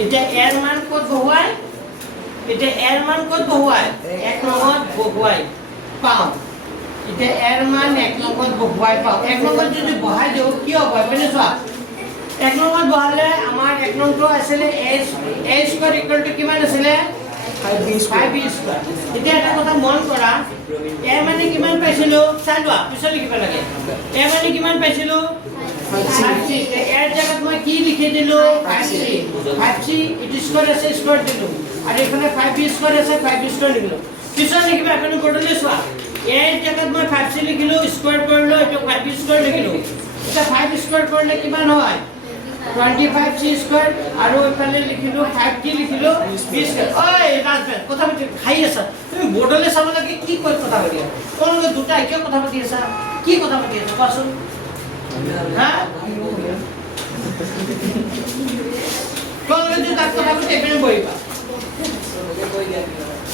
এতিয়া এৰ মান ক'ত বহুৱাই এতিয়া এৰ মান ক'ত বহুৱাই 1 লগত বহুৱাই পাও এতিয়া এৰ মান 1 লগত বহুৱাই পাও 1 লগত যদি বহাই দিও কি হ'ব মানে চোৱা 1 লগত বহালে আমাৰ 1 নংটো আছিল a স্কয়ার ইকুয়াল টু কিমান আছিল 5b স্কয়ার এতিয়া এটা কথা মন কৰা a মানে কিমান পাইছিলো চাইলোৱা পিছলৈ লিখিব লাগে a মানে কিমান পাইছিলো 5c এর জায়গাত মই কি লিখি দিলো 5c ইট স্কয়ার আছে স্কয়ার দিলো আৰু এখানে 5b স্কয়াৰ আছে 5b স্কয়াৰ লিখিলো পিছলৈ লিখিবা আপুনি গডলে চোৱা এৰ জায়গাত মই 5c লিখিলো স্কয়াৰ কৰিলো এটো 5b স্কয়াৰ লিখিলো এটা 5 স্কয়াৰ কৰিলে কিমান হয় 25c স্কয়াৰ আৰু এফালে লিখিলো 5t লিখিলো 20 স্কয়াৰ ওই ৰাজবেন কথা পাতি খাই আছা তুমি বৰ্ডলে চাব লাগে কি কই কথা পাতি কোনকে দুটা একে কথা পাতি আছা কি কথা পাতি আছা কোৱাচোন হ্যাঁ কোনকে যদি তাক কথা পাতি এপিনে বহিবা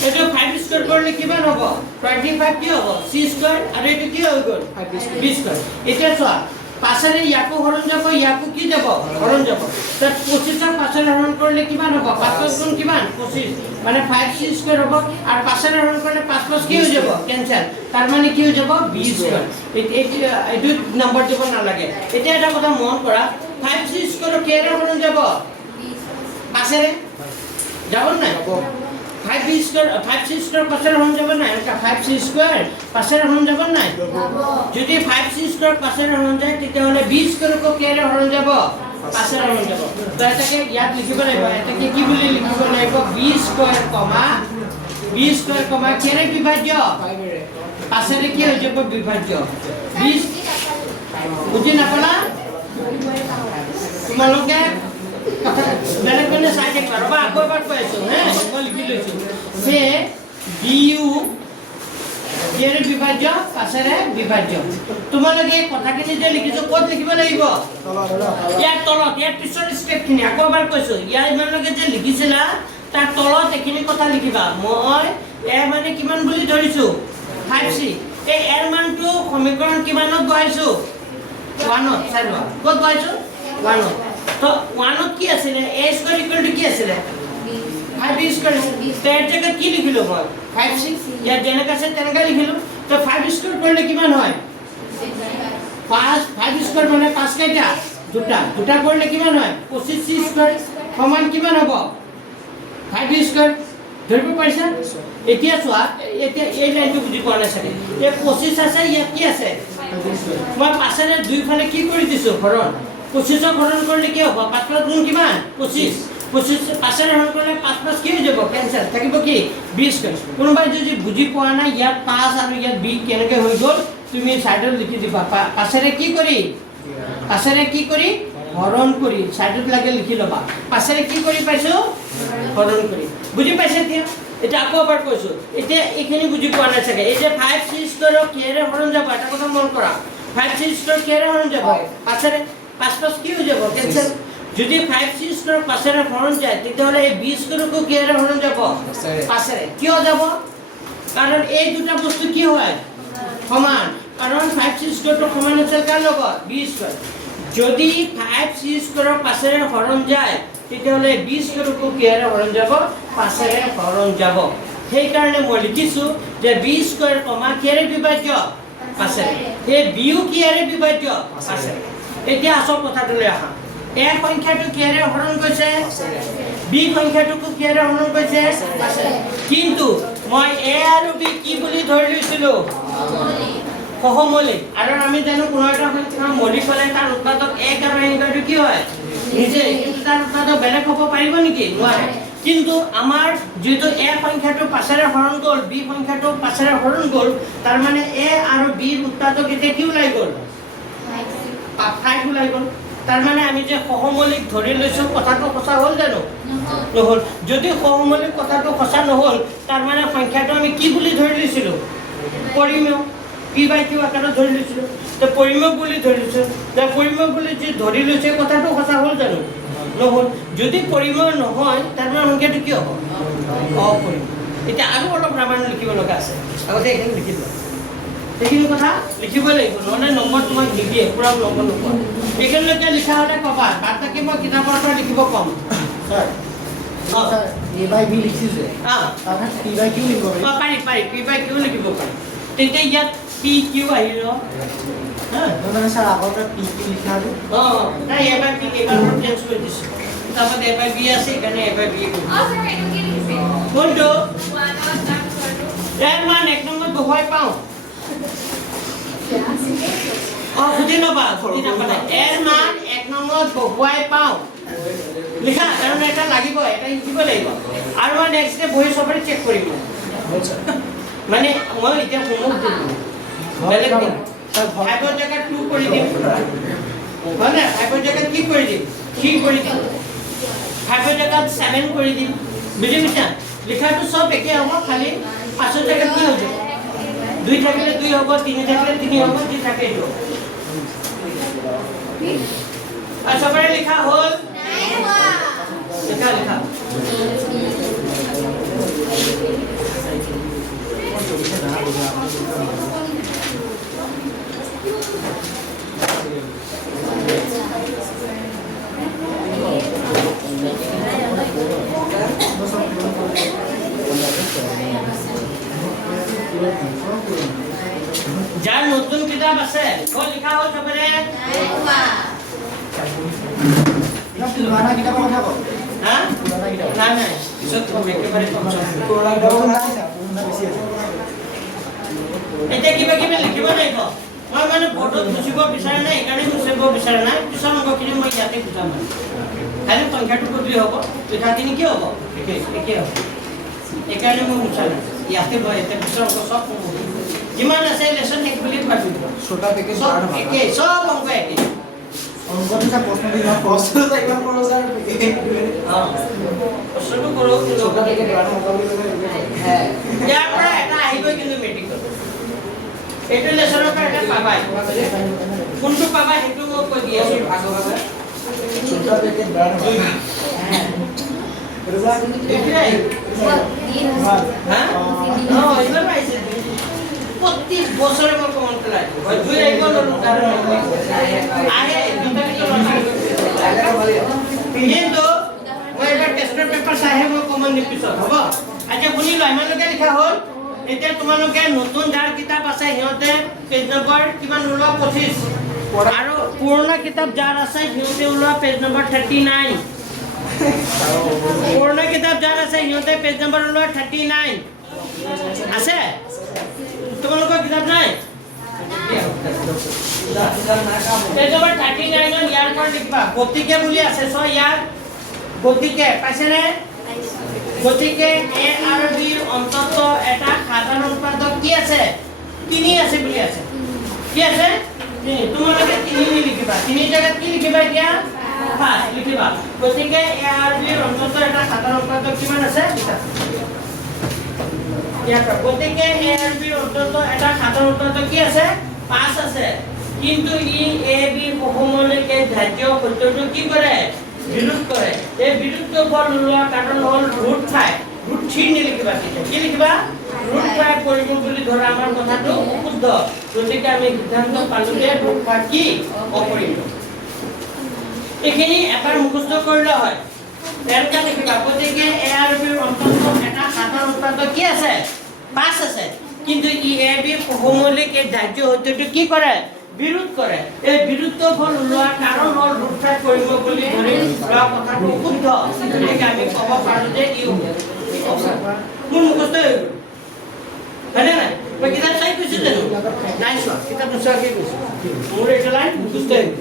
এটো 5 স্কয়ার কৰিলে কিমান হ'ব 25 কি হ'ব c স্কয়াৰ আৰু এটো কি হৈ গ'ল 5b স্কয়াৰ এটা চোৱা পাছৰে ইয়াকো হৰণ যাব ইয়াকো কি যাব হৰণ যাব তাত 25 ক পাছৰে হৰণ কৰিলে কিমান হ'ব 5 গুণ কিমান 25 মানে 5c স্কয়াৰ হ'ব আৰু পাছৰে হৰণ কৰিলে 5 কি হৈ যাব কেনসেল তাৰ মানে কি হৈ যাব b স্কয়াৰ এইটো নম্বৰ দিব নালাগে এতিয়া এটা কথা মন কৰা 5c স্কয়াৰ কেৰে হৰণ যাব পাছৰে যাব না 5b স্কয়াৰ 5c স্কয়াৰ পাছৰে হৰণ যাব না এটা 5c স্কয়াৰ পাছৰে হৰণ যাব না যদি 5c স্কয়াৰ পাছৰে হৰণ যায় তেতিয়াহলে b স্কয়াৰক কেৰে হৰণ যাব পাছৰে হৰণ যাব তো এটাকে ইয়াত লিখিব লাগিব এটাকে কি বুলি লিখিব লাগিব b স্কয়ার কেৰে বিভাজ্য পাছৰে কি হৈ যাব বিভাজ্য 20 বুজি নাপালা তোমালোকে বেলেগ বেলেগ চাই থাকিবা ৰবা আকৌ এবাৰ কৈ আছো হে মই লিখি লৈছো সে du কিহেৰে বিভাজ্য পাঁচেৰে বিভাজ্য তোমালোকে কথাখিনি যে লিখিছো ক'ত লিখিব লাগিব ইয়াৰ তলত ইয়াৰ পিছৰ ষ্টেপখিনি আকৌ এবাৰ কৈছো ইয়াৰ ইমানলৈকে যে লিখিছিলা তাৰ তলত এইখিনি কথা লিখিবা মই এ মানে কিমান বুলি ধৰিছো 5c এই এৰ মানটো সমীকৰণ কিমানত বহাইছো 1ত চাইবা ক'ত বহাইছো 1ত তো 1ত কি আছিলে a স্কয়ার ইকুয়াল টু কি আছিলে 5b স্কয়ার তাৰ জেগাত কি লিখিলো মই 5c ইয়াত যেনেকৈ আছে তেনেকৈ লিখিলো তো 5 স্কয়ার কৰিলে কিমান হয় 5 স্কয়াৰ মানে 5 কেইটা দুটা কৰিলে কিমান হয় 25c স্কয়াৰ সমান কিমান হ'ব 5b স্কয়াৰ ধৰিব পাৰিছা এতিয়া চোৱা এতিয়া এই লাইনটো বুজি পোৱা নাই চাগে এই 25 আছে ইয়াত কি আছে মই পাছৰে দুইফালে কি কৰি দিছো হৰণ 25 হৰণ কৰিলে কি হ'ব 5 প্লাস গুণ কিমান 25 পাছৰে হৰণ কৰিলে 5 প্লাস কি হৈ যাব কেনসেল থাকিব কি 20 স্কয়াৰ কোনোবাই যদি বুজি পোৱা নাই ইয়াত 5 আৰু ইয়াত 20 কেনেকৈ হৈ গ'ল তুমি সাইডত লিখি দিবা পাছৰে কি কৰি হৰণ কৰি সাইডত লাগে লিখি লবা পাছৰে কি কৰি পাইছো হৰণ কৰি বুজি পাইছে এতিয়া আকৌ এবাৰ কৈছো এতিয়া এইখিনি বুজি পোৱা নাই চাগে এই যে 5c স্কয়াৰ কিহেৰে হৰণ যাব এটা কথা মন কৰা 5c স্কয়াৰ কিহেৰে হৰণ যাব পাছৰে 5 প্লাস কি হৈ যাব কেনসেল যদি 5c স্কয়াৰ পাছৰে হৰণ যায় তেতিয়াহ'লে এই 20 স্কয়াৰকো কিহেৰে হৰণ যাব পাছৰে কিয় যাব কাৰণ এই দুটা বস্তু কি হয় সমান কাৰণ 5c স্কয়াৰটো সমান আছে কাৰ লগত 20 স্কয়াৰ যদি 5c স্কয়াৰ পাছৰে হৰণ যায় তেতিয়াহ'লে 20 স্কয়াৰকো কিহেৰে হৰণ যাব পাছৰে হৰণ যাব সেই কাৰণে মই লিখিছো যে 20 স্কয়াৰ কমা কিহেৰে বিভাজ্য পাছৰে এই বিও কিহেৰে বিভাজ্য পাছৰে এতিয়া আসল কথাটোলৈ আহা এ সংখ্যাটো কিহেৰে হৰণ কৰিছে বি সংখ্যাটোকো কিহেৰে হৰণ কৰিছে পাছৰে কিন্তু মই এ আৰু বি কি বুলি ধৰি লৈছিলো সহমৌলিক আৰু আমি জানো কোনো এটা সংখ্যা মৌলিক হ'লে তাৰ উৎপাদক 1 আৰু সংখ্যাটো কি হয় নিজে কিন্তু তাৰ উৎপাদক বেলেগ হ'ব পাৰিব নেকি নোৱাৰে কিন্তু আমাৰ যেটো এ সংখ্যাটো পাছৰে হৰণ গ'ল বি সংখ্যাটো পাছৰে হৰণ গ'ল তাৰ মানে এ আৰু বি উৎপাদক এতিয়া কি ওলাই গ'ল 5 ওলাই গ'ল তাৰ মানে আমি যে সহমৌলিক ধৰি লৈছো কথাটো সঁচা হ'ল জানো নহ'ল যদি সহমৌলিক কথাটো সঁচা নহ'ল তাৰ মানে সংখ্যাটো আমি কি বুলি ধৰি লৈছিলো পৰিমেয় p/q আকাৰত ধৰি লৈছিলো তো পৰিমেয় বুলি ধৰি লৈছো তো পৰিমেয় বুলি যে ধৰি লৈছে কথাটো সঁচা হ'ল জানো নহ'ল যদি পৰিমেয় নহয় তাৰ মানে সংখ্যাটো কি হ'ব অপৰিমেয় এতিয়া আৰু অলপ ৰামায়ণ লিখিব লগা আছে আগতে এইখিনি লিখি লোৱা এইখিনি কথা লিখিব লাগিব নহ'লে নম্বৰ তোমাক নিদিয়ে পুৰা নম্বৰ নোপোৱা এইখিনিলৈকে লিখা হ'লে ক'বা বাদ বাকী মই কিতাপৰ পৰা লিখিব ক'ম স্যাৰ স্যাৰ a/b লিখিছে তাহলে p/q লিখিব পাৰি p/q লিখিব পাৰি তেতিয়া ইয়াত pq আহিল মানে স্যাৰ আগতে p/q লিখা আছে নাই এবাৰ চেঞ্জ কৰি দিছো তাৰপৰ a/b আছে এখানে a/b কোনটো এৰ মান 1 নম্বৰ বহুৱাই পাওঁ বুজি নাপা এৰ মান 1 নম্বৰ বহুৱাই পাওঁ লিখা কাৰণ এটা লাগিব এটা লিখিব লাগিব আৰু মই নেক্সট ডে বহি সবৰে চেক কৰিম মানে মই এতিয়া হোমৱৰ্ক দিম বেলেগ দিম ফাইভৰ জায়গাত 2 কৰি দিম মানে ফাইভৰ জায়গাত কি কৰি দিম 3 কৰি দিম ফাইভৰ জায়গাত 7 কৰি দিম বুজি পাইছা লিখাটো সব একে হ'ব খালি পাঁচৰ জায়গাত কি হ'ব 2 থাকিলে 2 হ'ব 3 থাকিলে 3 হ'ব যি থাকে এইটো আর সবাই লেখা হল লেখা যার নতুন কিতাব আছে ও লেখা হল সবাই পুরানা কিতাপৰ কথা কও হ্যাঁ না না পিছত তুমি একেবাৰে কম পুৰানা কিতাপৰ নাই স্যাৰ পুৰানা বেছি আছে এতিয়া কিবা কিবা লিখিব লাগিব মই মানে বৰ্ডত লিখিব বিচাৰা নাই একাৰণে লিখিব বিচাৰা নাই পিছত অংকখিনি মই ইয়াতে বুজাম খালি সংখ্যাটো বদলি হ'ব লেখাখিনি কি হ'ব একে হ'ব একাৰণে মই বুজা নাই ইয়াতে মই এটা পিছত অংক সব যিমান আছে লেসন এক বুলি ভাবিব ছোটা থেকে সব একে সব অংক একে অংকটো যা প্ৰশ্ন দিবা প্ৰশ্ন যা ইমান পঢ়ো স্যাৰ প্ৰশ্নটো কৰক ছোটা থেকে 12 অংক বুলি হ্যাঁ ইয়াৰ পৰা এটা আহিব কিন্তু মেট্ৰিক এইটো লেছনৰ পৰা এটা পাবাই কোনটো পাবা সেইটো মই কৈ দি আছো প্রতি বছরে মই কমন পেলাই দুই আইব ললো কারণ আহে কিন্তু মই এবাৰ টেষ্টৰ পেপাৰ চাহে মই কমন দি পিছত হ'ব আচ্ছা শুনি লয় ইমানলৈকে লিখা হ'ল এতিয়া তোমালোকে নতুন যাৰ কিতাপ আছে সিহঁতে পেজ নম্বৰ কিমান ওলোৱা 25 আৰু পুৰণা কিতাপ যাৰ আছে সিহঁতে ওলোৱা পেজ নম্বৰ 39 পুৰণা কিতাপ যাৰ আছে সিহঁতে পেজ নম্বৰ ওলোৱা 39 আছে তোমালোকৰ কিতাপ নাই পেজ নম্বৰ 39 ইয়াৰ পৰা লিখবা গতিকে বুলি আছে ছ ইয়াৰ গতিকে পাইছেনে গতিকে এ আৰু বি অন্তত এটা সাধাৰণ উৎপাদক কি আছে 3 আছে বুলি আছে কি আছে তোমালোকে 3 লিখিবা 3 জায়গাত কি লিখিবা এতিয়া 5 লিখিবা গতিকে এ আৰু বি অন্তত এটা সাধাৰণ উৎপাদক কিমান আছে ইয়াত গতিকে এ আৰু বি অন্তত এটা সাধাৰণ উৎপাদক কি আছে 5 আছে কিন্তু ই এ বি সহমৌলিকে ধাৰ্য সত্যটো কি কৰে বিৰোধ কৰে এই বিৰোধ ফল ওলোৱা কাৰণ হ'ল ৰুট 3 নিলিখিবা কি লিখিবা ৰুট 5 কৰিব বুলি ধৰা আমাৰ কথাটো শুদ্ধ গতিকে আমি সিদ্ধান্ত পালো যে ৰুট 5 কি অপৰিম এইখিনি এবাৰ মুখস্থ কৰিলে হয় এনেকা লিখিবা গতিকে এ আৰু বি অন্তত এটা সাধাৰণ উৎপাদক কি আছে 5 আছে কিন্তু ই এ বি সহমৌলিক এই ধাৰ্য সত্যটো কি কৰে বিৰোধ কৰে এই বিৰুদ্ধ ফল ওলোৱাৰ কাৰণ হ'ল ৰুট 5 কৰিব বুলি ধৰি লোৱা কথাটো শুদ্ধ গতিকে আমি ক'ব পাৰোঁ যে ই মোৰ মুখস্থ হৈ গ'ল হয়নে নাই মই কিতাপ চাই কৈছোঁ জানো নাই চোৱা কিতাপ নোচোৱাকৈ কৈছোঁ মোৰ এইটো লাইন মুখস্থ হৈ গ'ল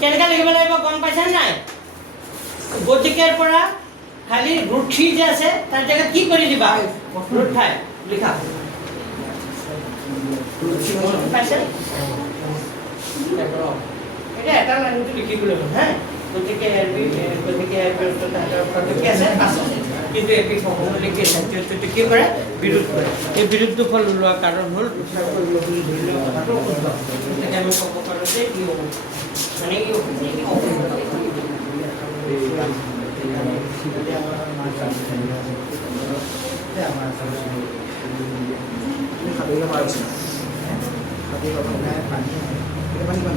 কেনেকৈ লিখিব লাগিব গম পাইছা নাই গতিকেৰ পৰা খালি ৰুট 3 যে আছে তাৰ জেগাত কি কৰি দিবা ৰুট 5 লিখা পাইছে এটা এটা লাইনটো লিখি গ'লে হা গতিকে গতিকে কি আছে 5 আছে কিন্তু এপি সহমৌলিক ধাৰ্যটো কি কৰে বিৰোধ কৰে এই বিৰুদ্ধ ফল ওলোৱা কাৰণ হ'ল বুলি ধৰি লোৱা কথাটো শুদ্ধ গতিকে আমি ক'ব পাৰোঁ যে ই মানে খাবলৈ পাৰিছে খাবলৈ পানী পানী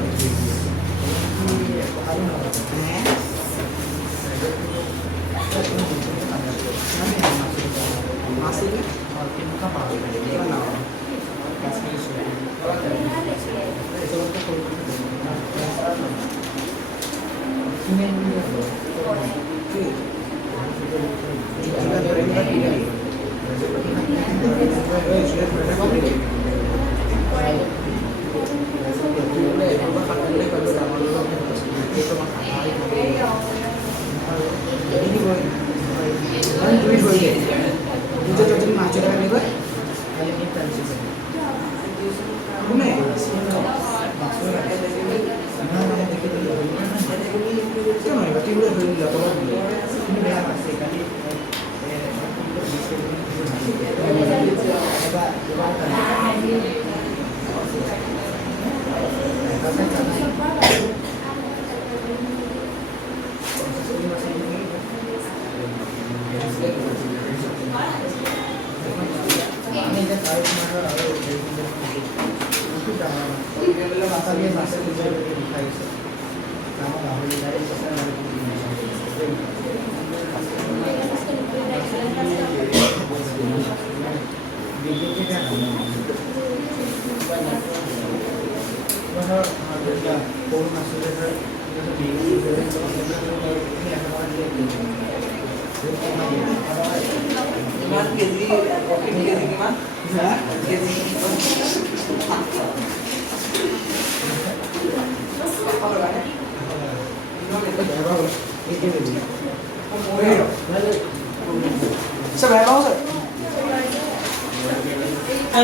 Sir, I know, sir.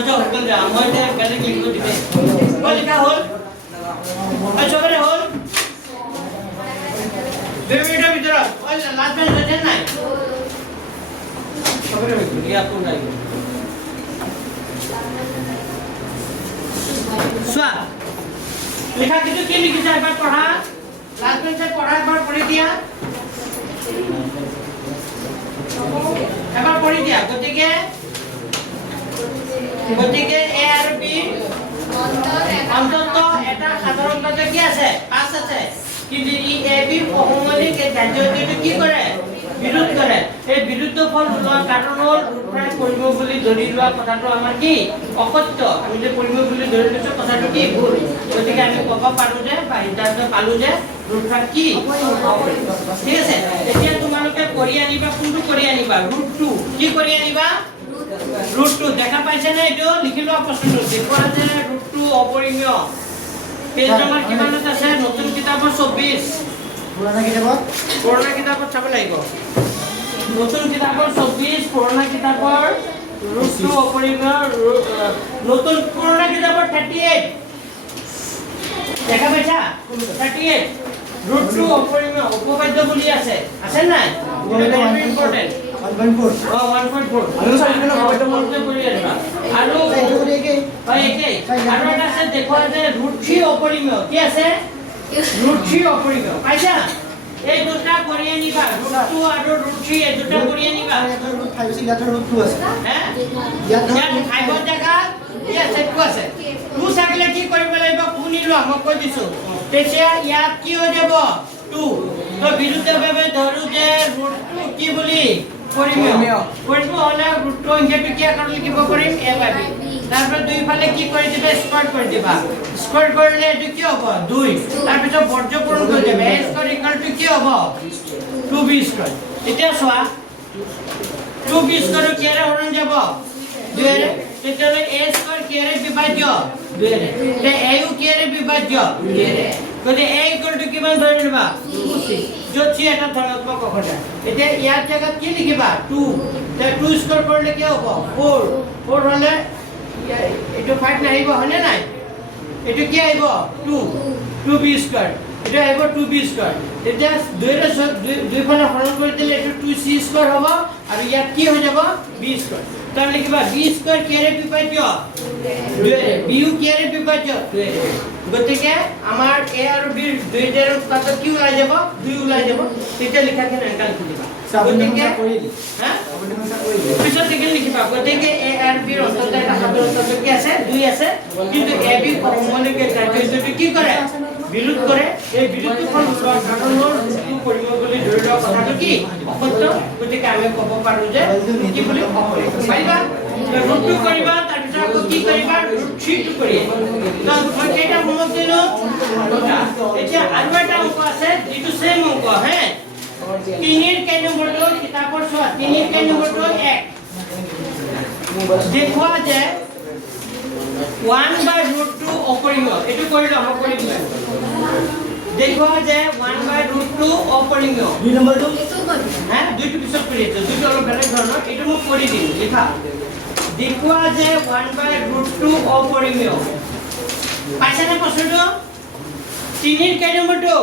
Cho con giả mới thế cái này mình có đi về. Có gì cả hôn? Anh cho cái này hôn? Về video bây giờ, ôi là lát bên thế này. Cho cái này mình đi ăn này. চোৱা লিখা কিন্তু কি লিখিছে এবাৰ পঢ়া last বেঞ্চে পঢ়া এবাৰ পঢ়ি দিয়া এবাৰ পঢ়ি দিয়া গতিকে এ আৰু বি অন্তত এটা সাধাৰণতে কি আছে 5 আছে কিন্তু ই এ বি অসমলিক এই কাৰ্যটো কি কৰে বিৰোধ কৰে এই বিৰুদ্ধ ফল ওলোৱা কাৰণ হ'ল ৰুটফাই কৰিব বুলি ধৰি লোৱা কথাটো আমাৰ কি অসত্য আমি যে কৰিব বুলি ধৰি লৈছো কথাটো কি ভুল গতিকে আমি ক'ব পাৰো যে বা সিদ্ধান্ত পালো যে ৰুটফাই কি ঠিক আছে এতিয়া তোমালোকে কৰি আনিবা কোনটো কৰি আনিবা ৰুট 2 কি কৰি আনিবা ৰুট 2 দেখা পাইছে নে এইটো লিখি লোৱা প্ৰশ্নটো দেখুৱা যে ৰুট 2 অপৰিমেয় পেজ নম্বৰ কিমানত আছে নতুন কিতাপৰ 24 পুৰণা কিতাপত চাব লাগিব নতুন কিতাপৰ 24 পুৰণা কিতাপৰ ৰুট 2 অপৰিমেয় নতুন পুৰণা কিতাপৰ 38 দেখা পাইছা 38 ৰুট 2 অপৰিমেয় উপপাদ্য বুলি আছে নাই এটা ভেৰি ইম্পৰ্টেন্ট 1.4 আৰু চাৰিজনৰ উপপাদ্য মনতে কৰি আনিবা আৰু একেই আৰু এটা আছে দেখুৱা যে ৰুট 3 অপৰিমেয় কি আছে ৰুট 3 অপৰিমেয় পাইছা এই দুটা কৰি আনিবা ৰুট 2 আৰু ৰুট 3 এই দুটা কৰি আনিবা ৰুট 5 আছে ইয়াত ৰুট 2 আছে ইয়াত 5 জায়গা কি আছে 2 আছে 2 থাকিলে কি কৰিব লাগিব শুনিলো মই কৈ দিছো তেতিয়া ইয়াত কি হৈ যাব 2 তো বিৰুদ্ধভাৱে ধৰো যে ৰুট 2 কি বুলি পৰিমেয় হলে ৰুট 2 ইনকেটো কি আকাৰত লিখিব পাৰিম a by b তারপর দুই ফালে কি করে দিবা স্কয়ার করে দিবা স্কয়ার করলে এটো কি হবে 2 তারপর বর্জ্য পূরণ করে দিবে a স্কয়ার ইকুয়াল টু কি হবে 2b স্কয়ার এটা সোয়া 2b স্কয়ার কি এর হরণ যাব 2 এর তাহলে a স্কয়ার কি এর বিভাজ্য 2 এর তে a ও কি এর বিভাজ্য 2 এর যদি a ইকুয়াল টু কিমান ধরে নিবা 2c যদি এটা ধনাত্মক অংশটা এটা ইয়ার জায়গা কি লিখিবা 2 তে 2 স্কয়ার করলে কি হবে 4 হলে এটো 5 নাহিব হনে নাই এটো কি আইব 2b স্কয়ার এটা আইব 2b স্কয়ার এটা 2 ফালে হরণ কৰি দিলে এটো 2c স্কয়াৰ হ'ব আৰু ইয়াত কি হৈ যাব b স্কয়ার তাহলে লিখিবা b স্কয়ার কি এর বিভাজ্য 2 b ও কি এর বিভাজ্য 2 গতিকে আমাৰ a আৰু b দুইটাৰ উৎপাদক কি ওলাই যাব 2 ওলাই যাব তেতিয়া লিখাখিনি এনকাল লিখিবা গতিকে হ্যাঁ পিছত দেখি লিখিবা গতিকে a আৰু b ৰ অন্তত এটা সাধাৰণত কি আছে 2 আছে কিন্তু a b অমলিকে কাৰ্যটো কি কৰে বিৰোধ কৰে এই বিৰোধটো ফল ওলোৱা কাৰণ হ'ল ৰুটটো কৰিব বুলি ধৰি লোৱা কথাটো কি অসত্য গতিকে আমি ক'ব পাৰো যে কি বুলি অপৰিমেয় পাৰিবা ৰুটটো কৰিবা তাৰ পিছত আকৌ কি কৰিবা ৰুট 3 টো কৰি তো মই কেইটা হোমৱৰ্ক দিলো এতিয়া আৰু এটা অংক আছে যিটো সেম অংক হে 3 কেই নম্বৰটো কিতাপৰ চোৱা 3 কেই নম্বৰটো 1 দেখুৱা যে 1/√2 অপৰিমেয় এটো কৰিলো মই কৰি দিম দেখুৱা যে 1/√2 অপৰিমেয় 2 নম্বৰটো হ্যাঁ দুইটো পিছত কৰি দিছো দুইটো অলপ বেলেগ ধৰণৰ এটো মই কৰি দিম লিখা দেখুৱা যে 1/√2 অপৰিমেয় পাইছা নে প্ৰশ্নটো 3 কেই নম্বৰটো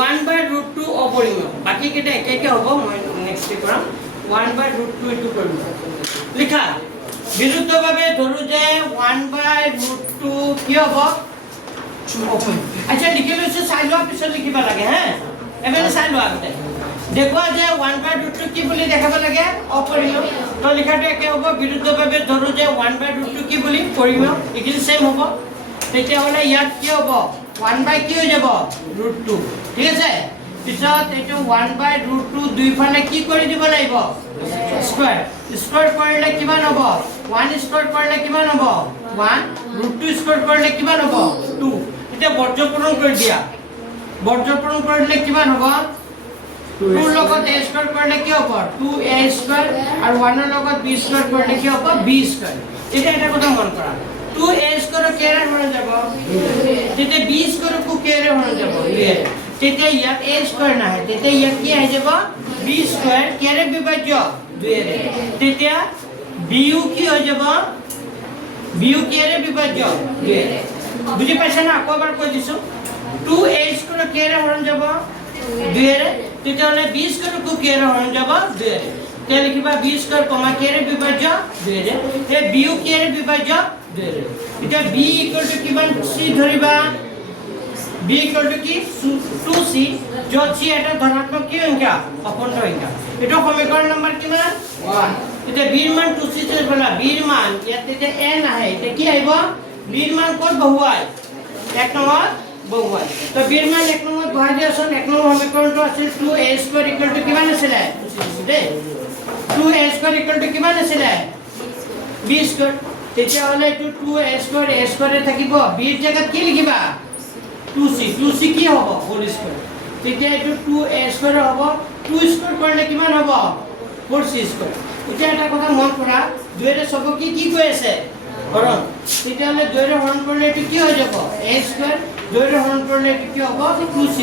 1/√2 অপৰিমেয় বাকি কেইটা একে হ'ব মই নেক্সট কৰাম 1/√2 এটো কৰিম লিখা বিৰুদ্ধভাৱে ধৰো যে 1/√2 কি হ'ব আচ্ছা লিখি লৈছো চাই লোৱা পিছত লিখিবা লাগে হ্যাঁ এবাৰে চাই লোৱা আগতে দেখুৱা যে 1/√2 কি বুলি দেখাব লাগে অপৰিমেয় তো লিখাটো একে হ'ব বিৰুদ্ধভাৱে ধৰো যে 1/√2 কি বুলি পৰিমেয় ইকিল সেম হ'ব তেতিয়া হলে ইয়াত কি হ'ব 1 কি হৈ যাব √2 ঠিক আছে পিছত এটো 1/√2 দুই ফালে কি কৰি দিব লাগিব স্কয়াৰ স্কয়াৰ কৰিলে কিমান হ'ব 1 স্কয়াৰ কৰিলে কিমান হ'ব 1 √2 স্কয়াৰ কৰিলে কিমান হ'ব 2 এটা বৰ্জ্য পূৰণ কৰি দিয়া বৰ্জ্য পূৰণ কৰিলে কিমান হ'ব 2 লগত a স্কয়াৰ কৰিলে কি হ'ব 2a স্কয়াৰ আৰু 1 ৰ লগত b স্কয়াৰ কৰিলে কি হ'ব b স্কয়াৰ এটা এটা কথা মন কৰা 2a স্কয়াৰ কেৰে হৰণ যাব তেতিয়া b স্কয়াৰ কো কেৰে হৰণ যাব তেতিয়া ইয়াত a স্কয়াৰ নাহে তেতিয়া ইয়াত কি আহি যাব b স্কয়াৰ কেৰে বিভাজ্য 2 এৰে তেতিয়া b ও কি হৈ যাব b ও কেৰে বিভাজ্য 2 এৰে বুজি পাইছা না আকৌ এবাৰ কৈ দিছো 2a স্কয়াৰ কেৰে হৰণ যাব 2 এৰে তেতিয়া হলে b স্কয়াৰ কো কেৰে হৰণ যাব 2 এৰে তে লিখিবা b স্কয়াৰ কমা কেৰে বিভাজ্য 2 এৰে তে b ও কেৰে বিভাজ্য এটা b ইকুয়াল টু কিমান c ধৰিবা b ইকুয়াল টু কি 2c য'ত c এটা ধনাত্মক কি সংখ্যা অপূৰ্ণ সংখ্যা এটা সমীকৰণ নম্বৰ কিমান 1 এটা b ৰ মান 2c ধৰিবা b ৰ মান ইয়াতে যে n আহে এটা কি আহিব b ৰ মান ক'ত বহুৱাই 1 নম্বৰ বহুৱাই তো b ৰ মান 1 নম্বৰ বহাই দিয়াচোন 1 নম্বৰ সমীকৰণটো আছিল 2a² ইকুয়াল টু কিমান আছিলে দে 2a² ইকুয়াল টু কিমান আছিলে b² তেতিয়া হলে এটো 2a² এ থাকিব b ৰ জায়গাত কি লিখিবা 2c কি হ'ব হোল স্কয়াৰ তেতিয়া এটো 2a² হ'ব 2² কৰিলে কিমান হ'ব 4c²। এতিয়া এটা কথা মন কৰা দুইৰে সব কি কৈ আছে হৰণ তেতিয়া হলে দুইৰে হৰণ কৰিলে এটো কি হৈ যাব a² দুইৰে হৰণ কৰিলে এটো কি হ'ব 2c²।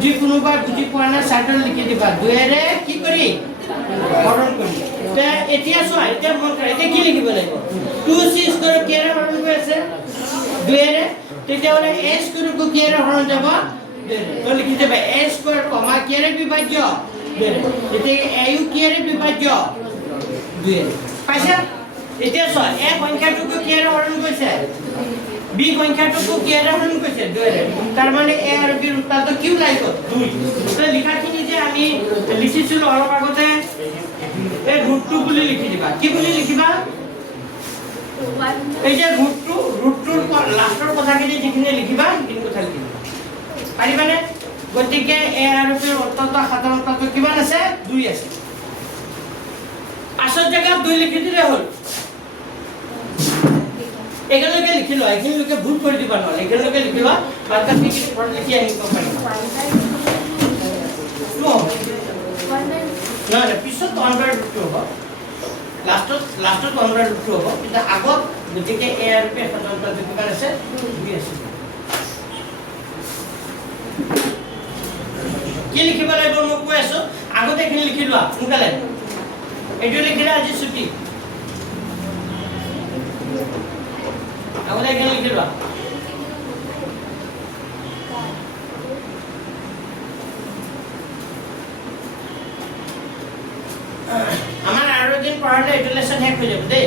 যি কোনোবা বুজি পোৱা নাই চাৰ্টত লিখি দিবা দুইৰে কি কৰি হৰণ কৰি তে এতিয়া চোৱা এতিয়া মন কৰা এতিয়া কি লিখিব লাগিব 2c² কিৰে হৰণ কৰি আছে দুইৰে তেতিয়া হলে a² কো কিৰে হৰণ যাব তো লিখি দেবা a² কমা কিৰে বিভাজ্য এতিয়া a ও কিৰে বিভাজ্য 2 পাইছা এতিয়া চোৱা a সংখ্যাটোকো কিৰে হৰণ কৰিছে b সংখ্যাটোকো কিৰে হৰণ কৰিছে 2 তাৰ মানে a আৰু b ৰ উত্তৰটো কি লাগিব 2 তো লিখাখিনি যে আমি লিখিছিলো অলপ আগতে এই √2 বুলি লিখি দিবা কি বুলি লিখিবা এই যে √2 লাষ্টৰ কথাখিনি যিখিনি লিখিবা সেইখিনি কথা লিখিবা পাৰিবানে গতিকে a আৰু b ৰ উত্তৰটো সাধাৰণতে কিমান আছে 2 আছে আসল জায়গা 2 লিখি দিলে হল এখানে লিখি লো এখানে লোকে ভুল করে দিবা না এখানে লিখিবা বাকি কি পড় লিখি আনিব পারিবা না না পিছত √2 হ'ব লাষ্টত √2 হ'ব কিন্তু আগত গতিকে a আৰু b সাধাৰণতে কিমান আছে 2 আছে কি লিখিব লাগিব মই কৈ আছো আগতে এখানে লিখি লোৱা সোনকালে এটো লিখিলে আজি ছুটি আগতে এখানে লিখি লোৱা আমার আরো দিন পড়ালে এটো লেসন শেষ হৈ যাব দেই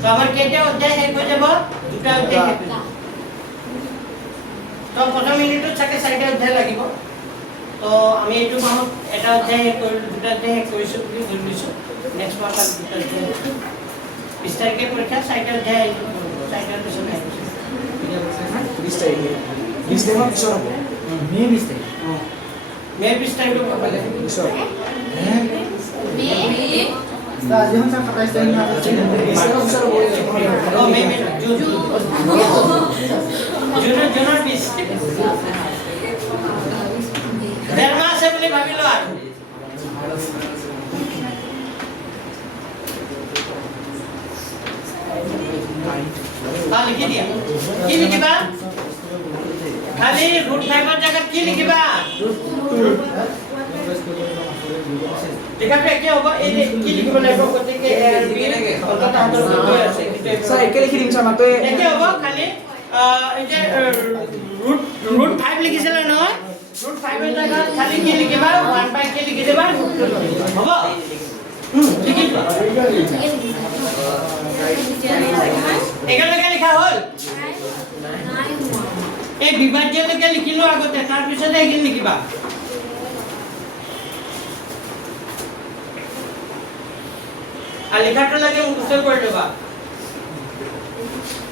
তো আমার কেইটা অধ্যায় শেষ হৈ যাব দুটা অধ্যায় শেষ হৈ যাব তো প্রথম ইউনিটত থাকে 4টা অধ্যায় লাগিব তো আমি এইটো মাহত এটা অধ্যায় শেষ কৰিলো দুটা অধ্যায় শেষ কৰিছো বুলি ধৰিছো নেক্সট মাহত দুটা অধ্যায় 20 তাৰিখে পৰীক্ষা 4টা অধ্যায় 4টা লেসন শেষ হৈছে 20 তাৰিখে 20 তাৰিখৰ পিছত হ'ব মে 20 তাৰিখ মে 20 তাৰিখে পাব লাগে পিছত আজি হন 27 তাৰিখ না 20 তাৰিখৰ পিছত হ'ব ও মে জুনৰ 20 দেৰ মাহ আছে বুলি ভাবিলো আৰু লিখি দিয়া কি লিখিবা খালি √5 ৰ জায়গাত কি লিখিবা দেখাতে কি হ'ব এই কি লিখিব লাগিব গতিকে a আৰু b অন্তত হাতৰ গৈ আছে স্যার একে লিখি দিম স্যার মাত্র একে হ'ব খালি এই যে √5 লিখিছিলে নহয় √5 ৰ জায়গাত খালি কি লিখিবা 1/k লিখি দেবা হ'ব লিখি দিবা একেলগে লিখা হ'ল এই বিভাজ্যলৈকে লিখিলো আগতে তাৰ পিছতে এইখিনি লিখিবা আর লেখাটা লাগে মুখস্থ করে দেবা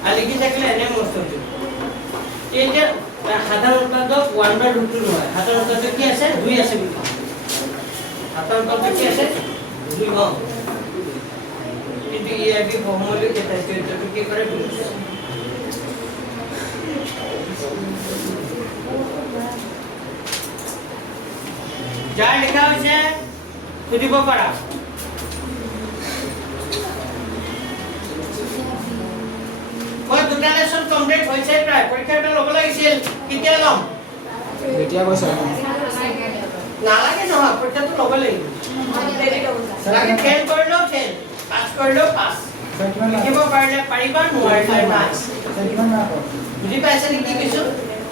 আর লিখি থাকলে এনে মুখস্থ হবে এই যে সাধারণত 1/√2 হয় সাধারণত কি আছে 2 আছে বুলি সাধারণত কি আছে 2 হয় কিন্তু এই কি ফর্মুলা কে তাই তো কি করে বুঝছ যা লেখা হয়েছে খুঁজিব পারা মই দুটা লেসন কমপ্লিট হৈছে প্ৰায় পৰীক্ষাটা ল'ব লাগিছিল কেতিয়া ল'ম এতিয়া কৈছে নালাগে নহয় পৰীক্ষাটো ল'ব লাগিব লাগে ফেল কৰিলেও ফেল পাছ কৰিলেও পাছ লিখিব পাৰিলে পাৰিবা নোৱাৰিলে নাই বুজি পাইছে নেকি কৈছো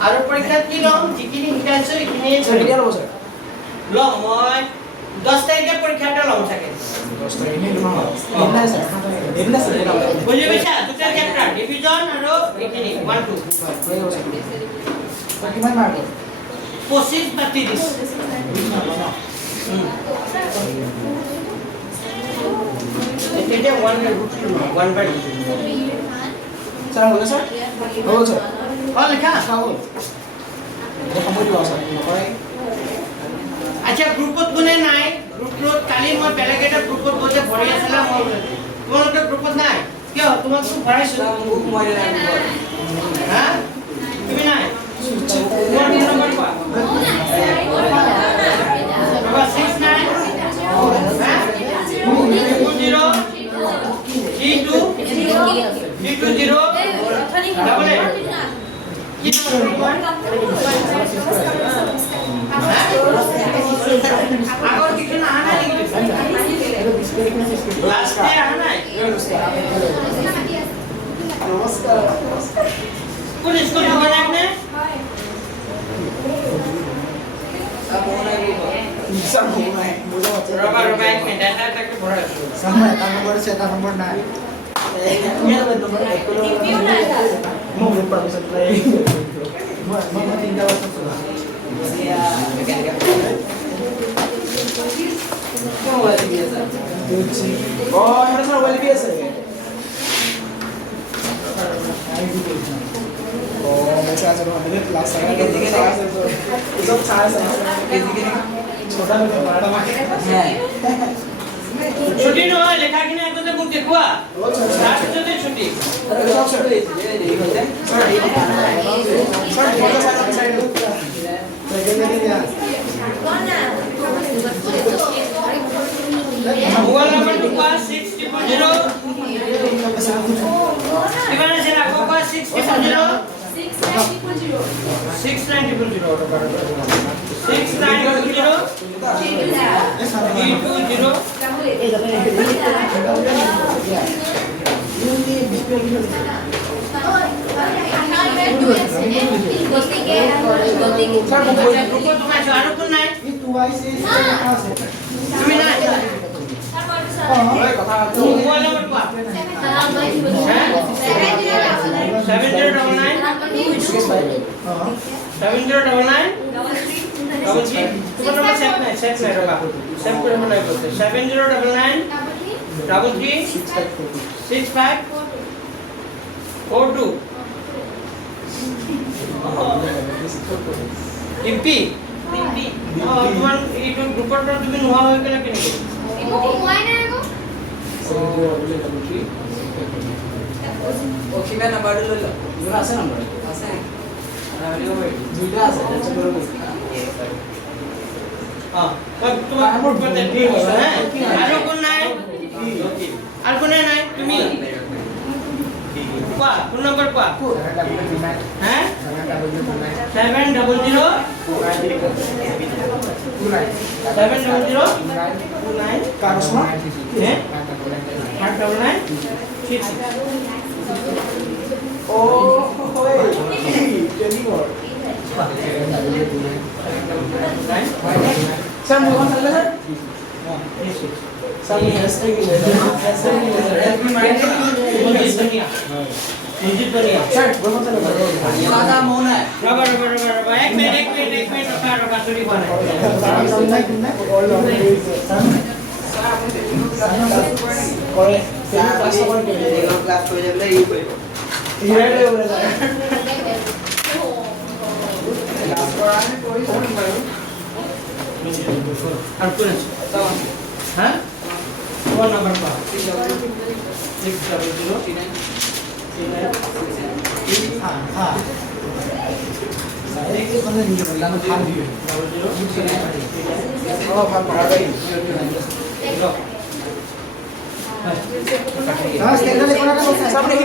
আৰু পৰীক্ষাত কি ল'ম যিখিনি শিকাইছো এইখিনি স্যাৰ কেতিয়া ল'ব স্যাৰ ল'ম মই 10 তাৰিখে পৰীক্ষাটা ল'ম চাগে 10 তাৰিখে তোমাৰ এদিন আছে এদিন আছে বুজি পাইছা দুটা চেপ্টাৰ ডিভিজন আৰু এইখিনি 1 2 কিমান মাৰ্ক 25 বা 30 এতিয়া 1 by 2 স্যার হলো স্যার হলো স্যার অ লেখা চাও সময় দিব স্যার হয় আচ্ছা গ্ৰুপত কোনে নাই গ্ৰুপত কালি মই বেলেগ এটা গ্ৰুপত বজে ভৰি আছিলা মই তোমালোকে গ্ৰুপত নাই কিয় তোমাক তো ভৰাইছো বুক মই নাই হা তুমি নাই তোমাৰ নম্বৰ কোৱা বাবা 69 হা 32 ডাবল এ কি নম্বৰ আগৰ কিছু না আনা নেকি লাস্ট ডে আনা নাই নমস্কার কোন স্কুল যাব লাগনে স্যার হলো না বুঝা পাচ্ছেন রবা রবা এক মিনিট ডাটাটাকে ভরা আছে sama tak nombor saya tak nombor nak ini ada nomor mau lupa bisa play mau tinggal sesuatu ya kamu lagi biasa oh ini sama wali biasa ya oh bisa aja dong ini kelas saya itu saya छोटा में बड़ा ছুটি নহয় লেখা কিনে আগতে মোক দেখুৱা তাৰপিছতে ছুটি মোবাইল নম্বৰটো কোৱা 600 কিমান আছে আকৌ কোৱা 600 আৰু কোন নাই itu IC তুমি নাই মোবাইল নম্বৰ কোৱা 7099 double three তোমার নাম্বার সেট নাই রবা সেট করে মনে করতে 7099 double three 6542 টিম্পি তোমার এই গ্রুপটা তুমি নোয়া হয়ে গেলে কেন কিমান নাম্বাৰটো লৈ ল मेरा আছে नंबर আছে দুইটা আছে চলো তোমার গ্রুপটা ঠিক আছে হ্যাঁ আর কোন নাই আর কোন নাই তুমি কোয়া কোন নাম্বার কোয়া হ্যাঁ 700 কাগজ না হ্যাঁ 599 ও ওই টেলি বল স্যার মোহন স্যার স্যার ये ऐसे ही ले ऐसे ही ले एलपी माइंड मुझे दुनिया सर मोहन स्যার দাদা মন আছে रबर एक मिनट रोका सॉरी बने করে ক্লাস করে ক্লাছ কৰি যাবলৈ ই কৰিব ইৰালে ওৰে যায় ক্লাস কৰা আমি কৰি বাৰু और कौन है फोन नंबर पा 600 हां हां saya itu kan ni bilang hal dia oh ভাল পড়া গাই Mas, kaya galing ko na lang. সামনে কি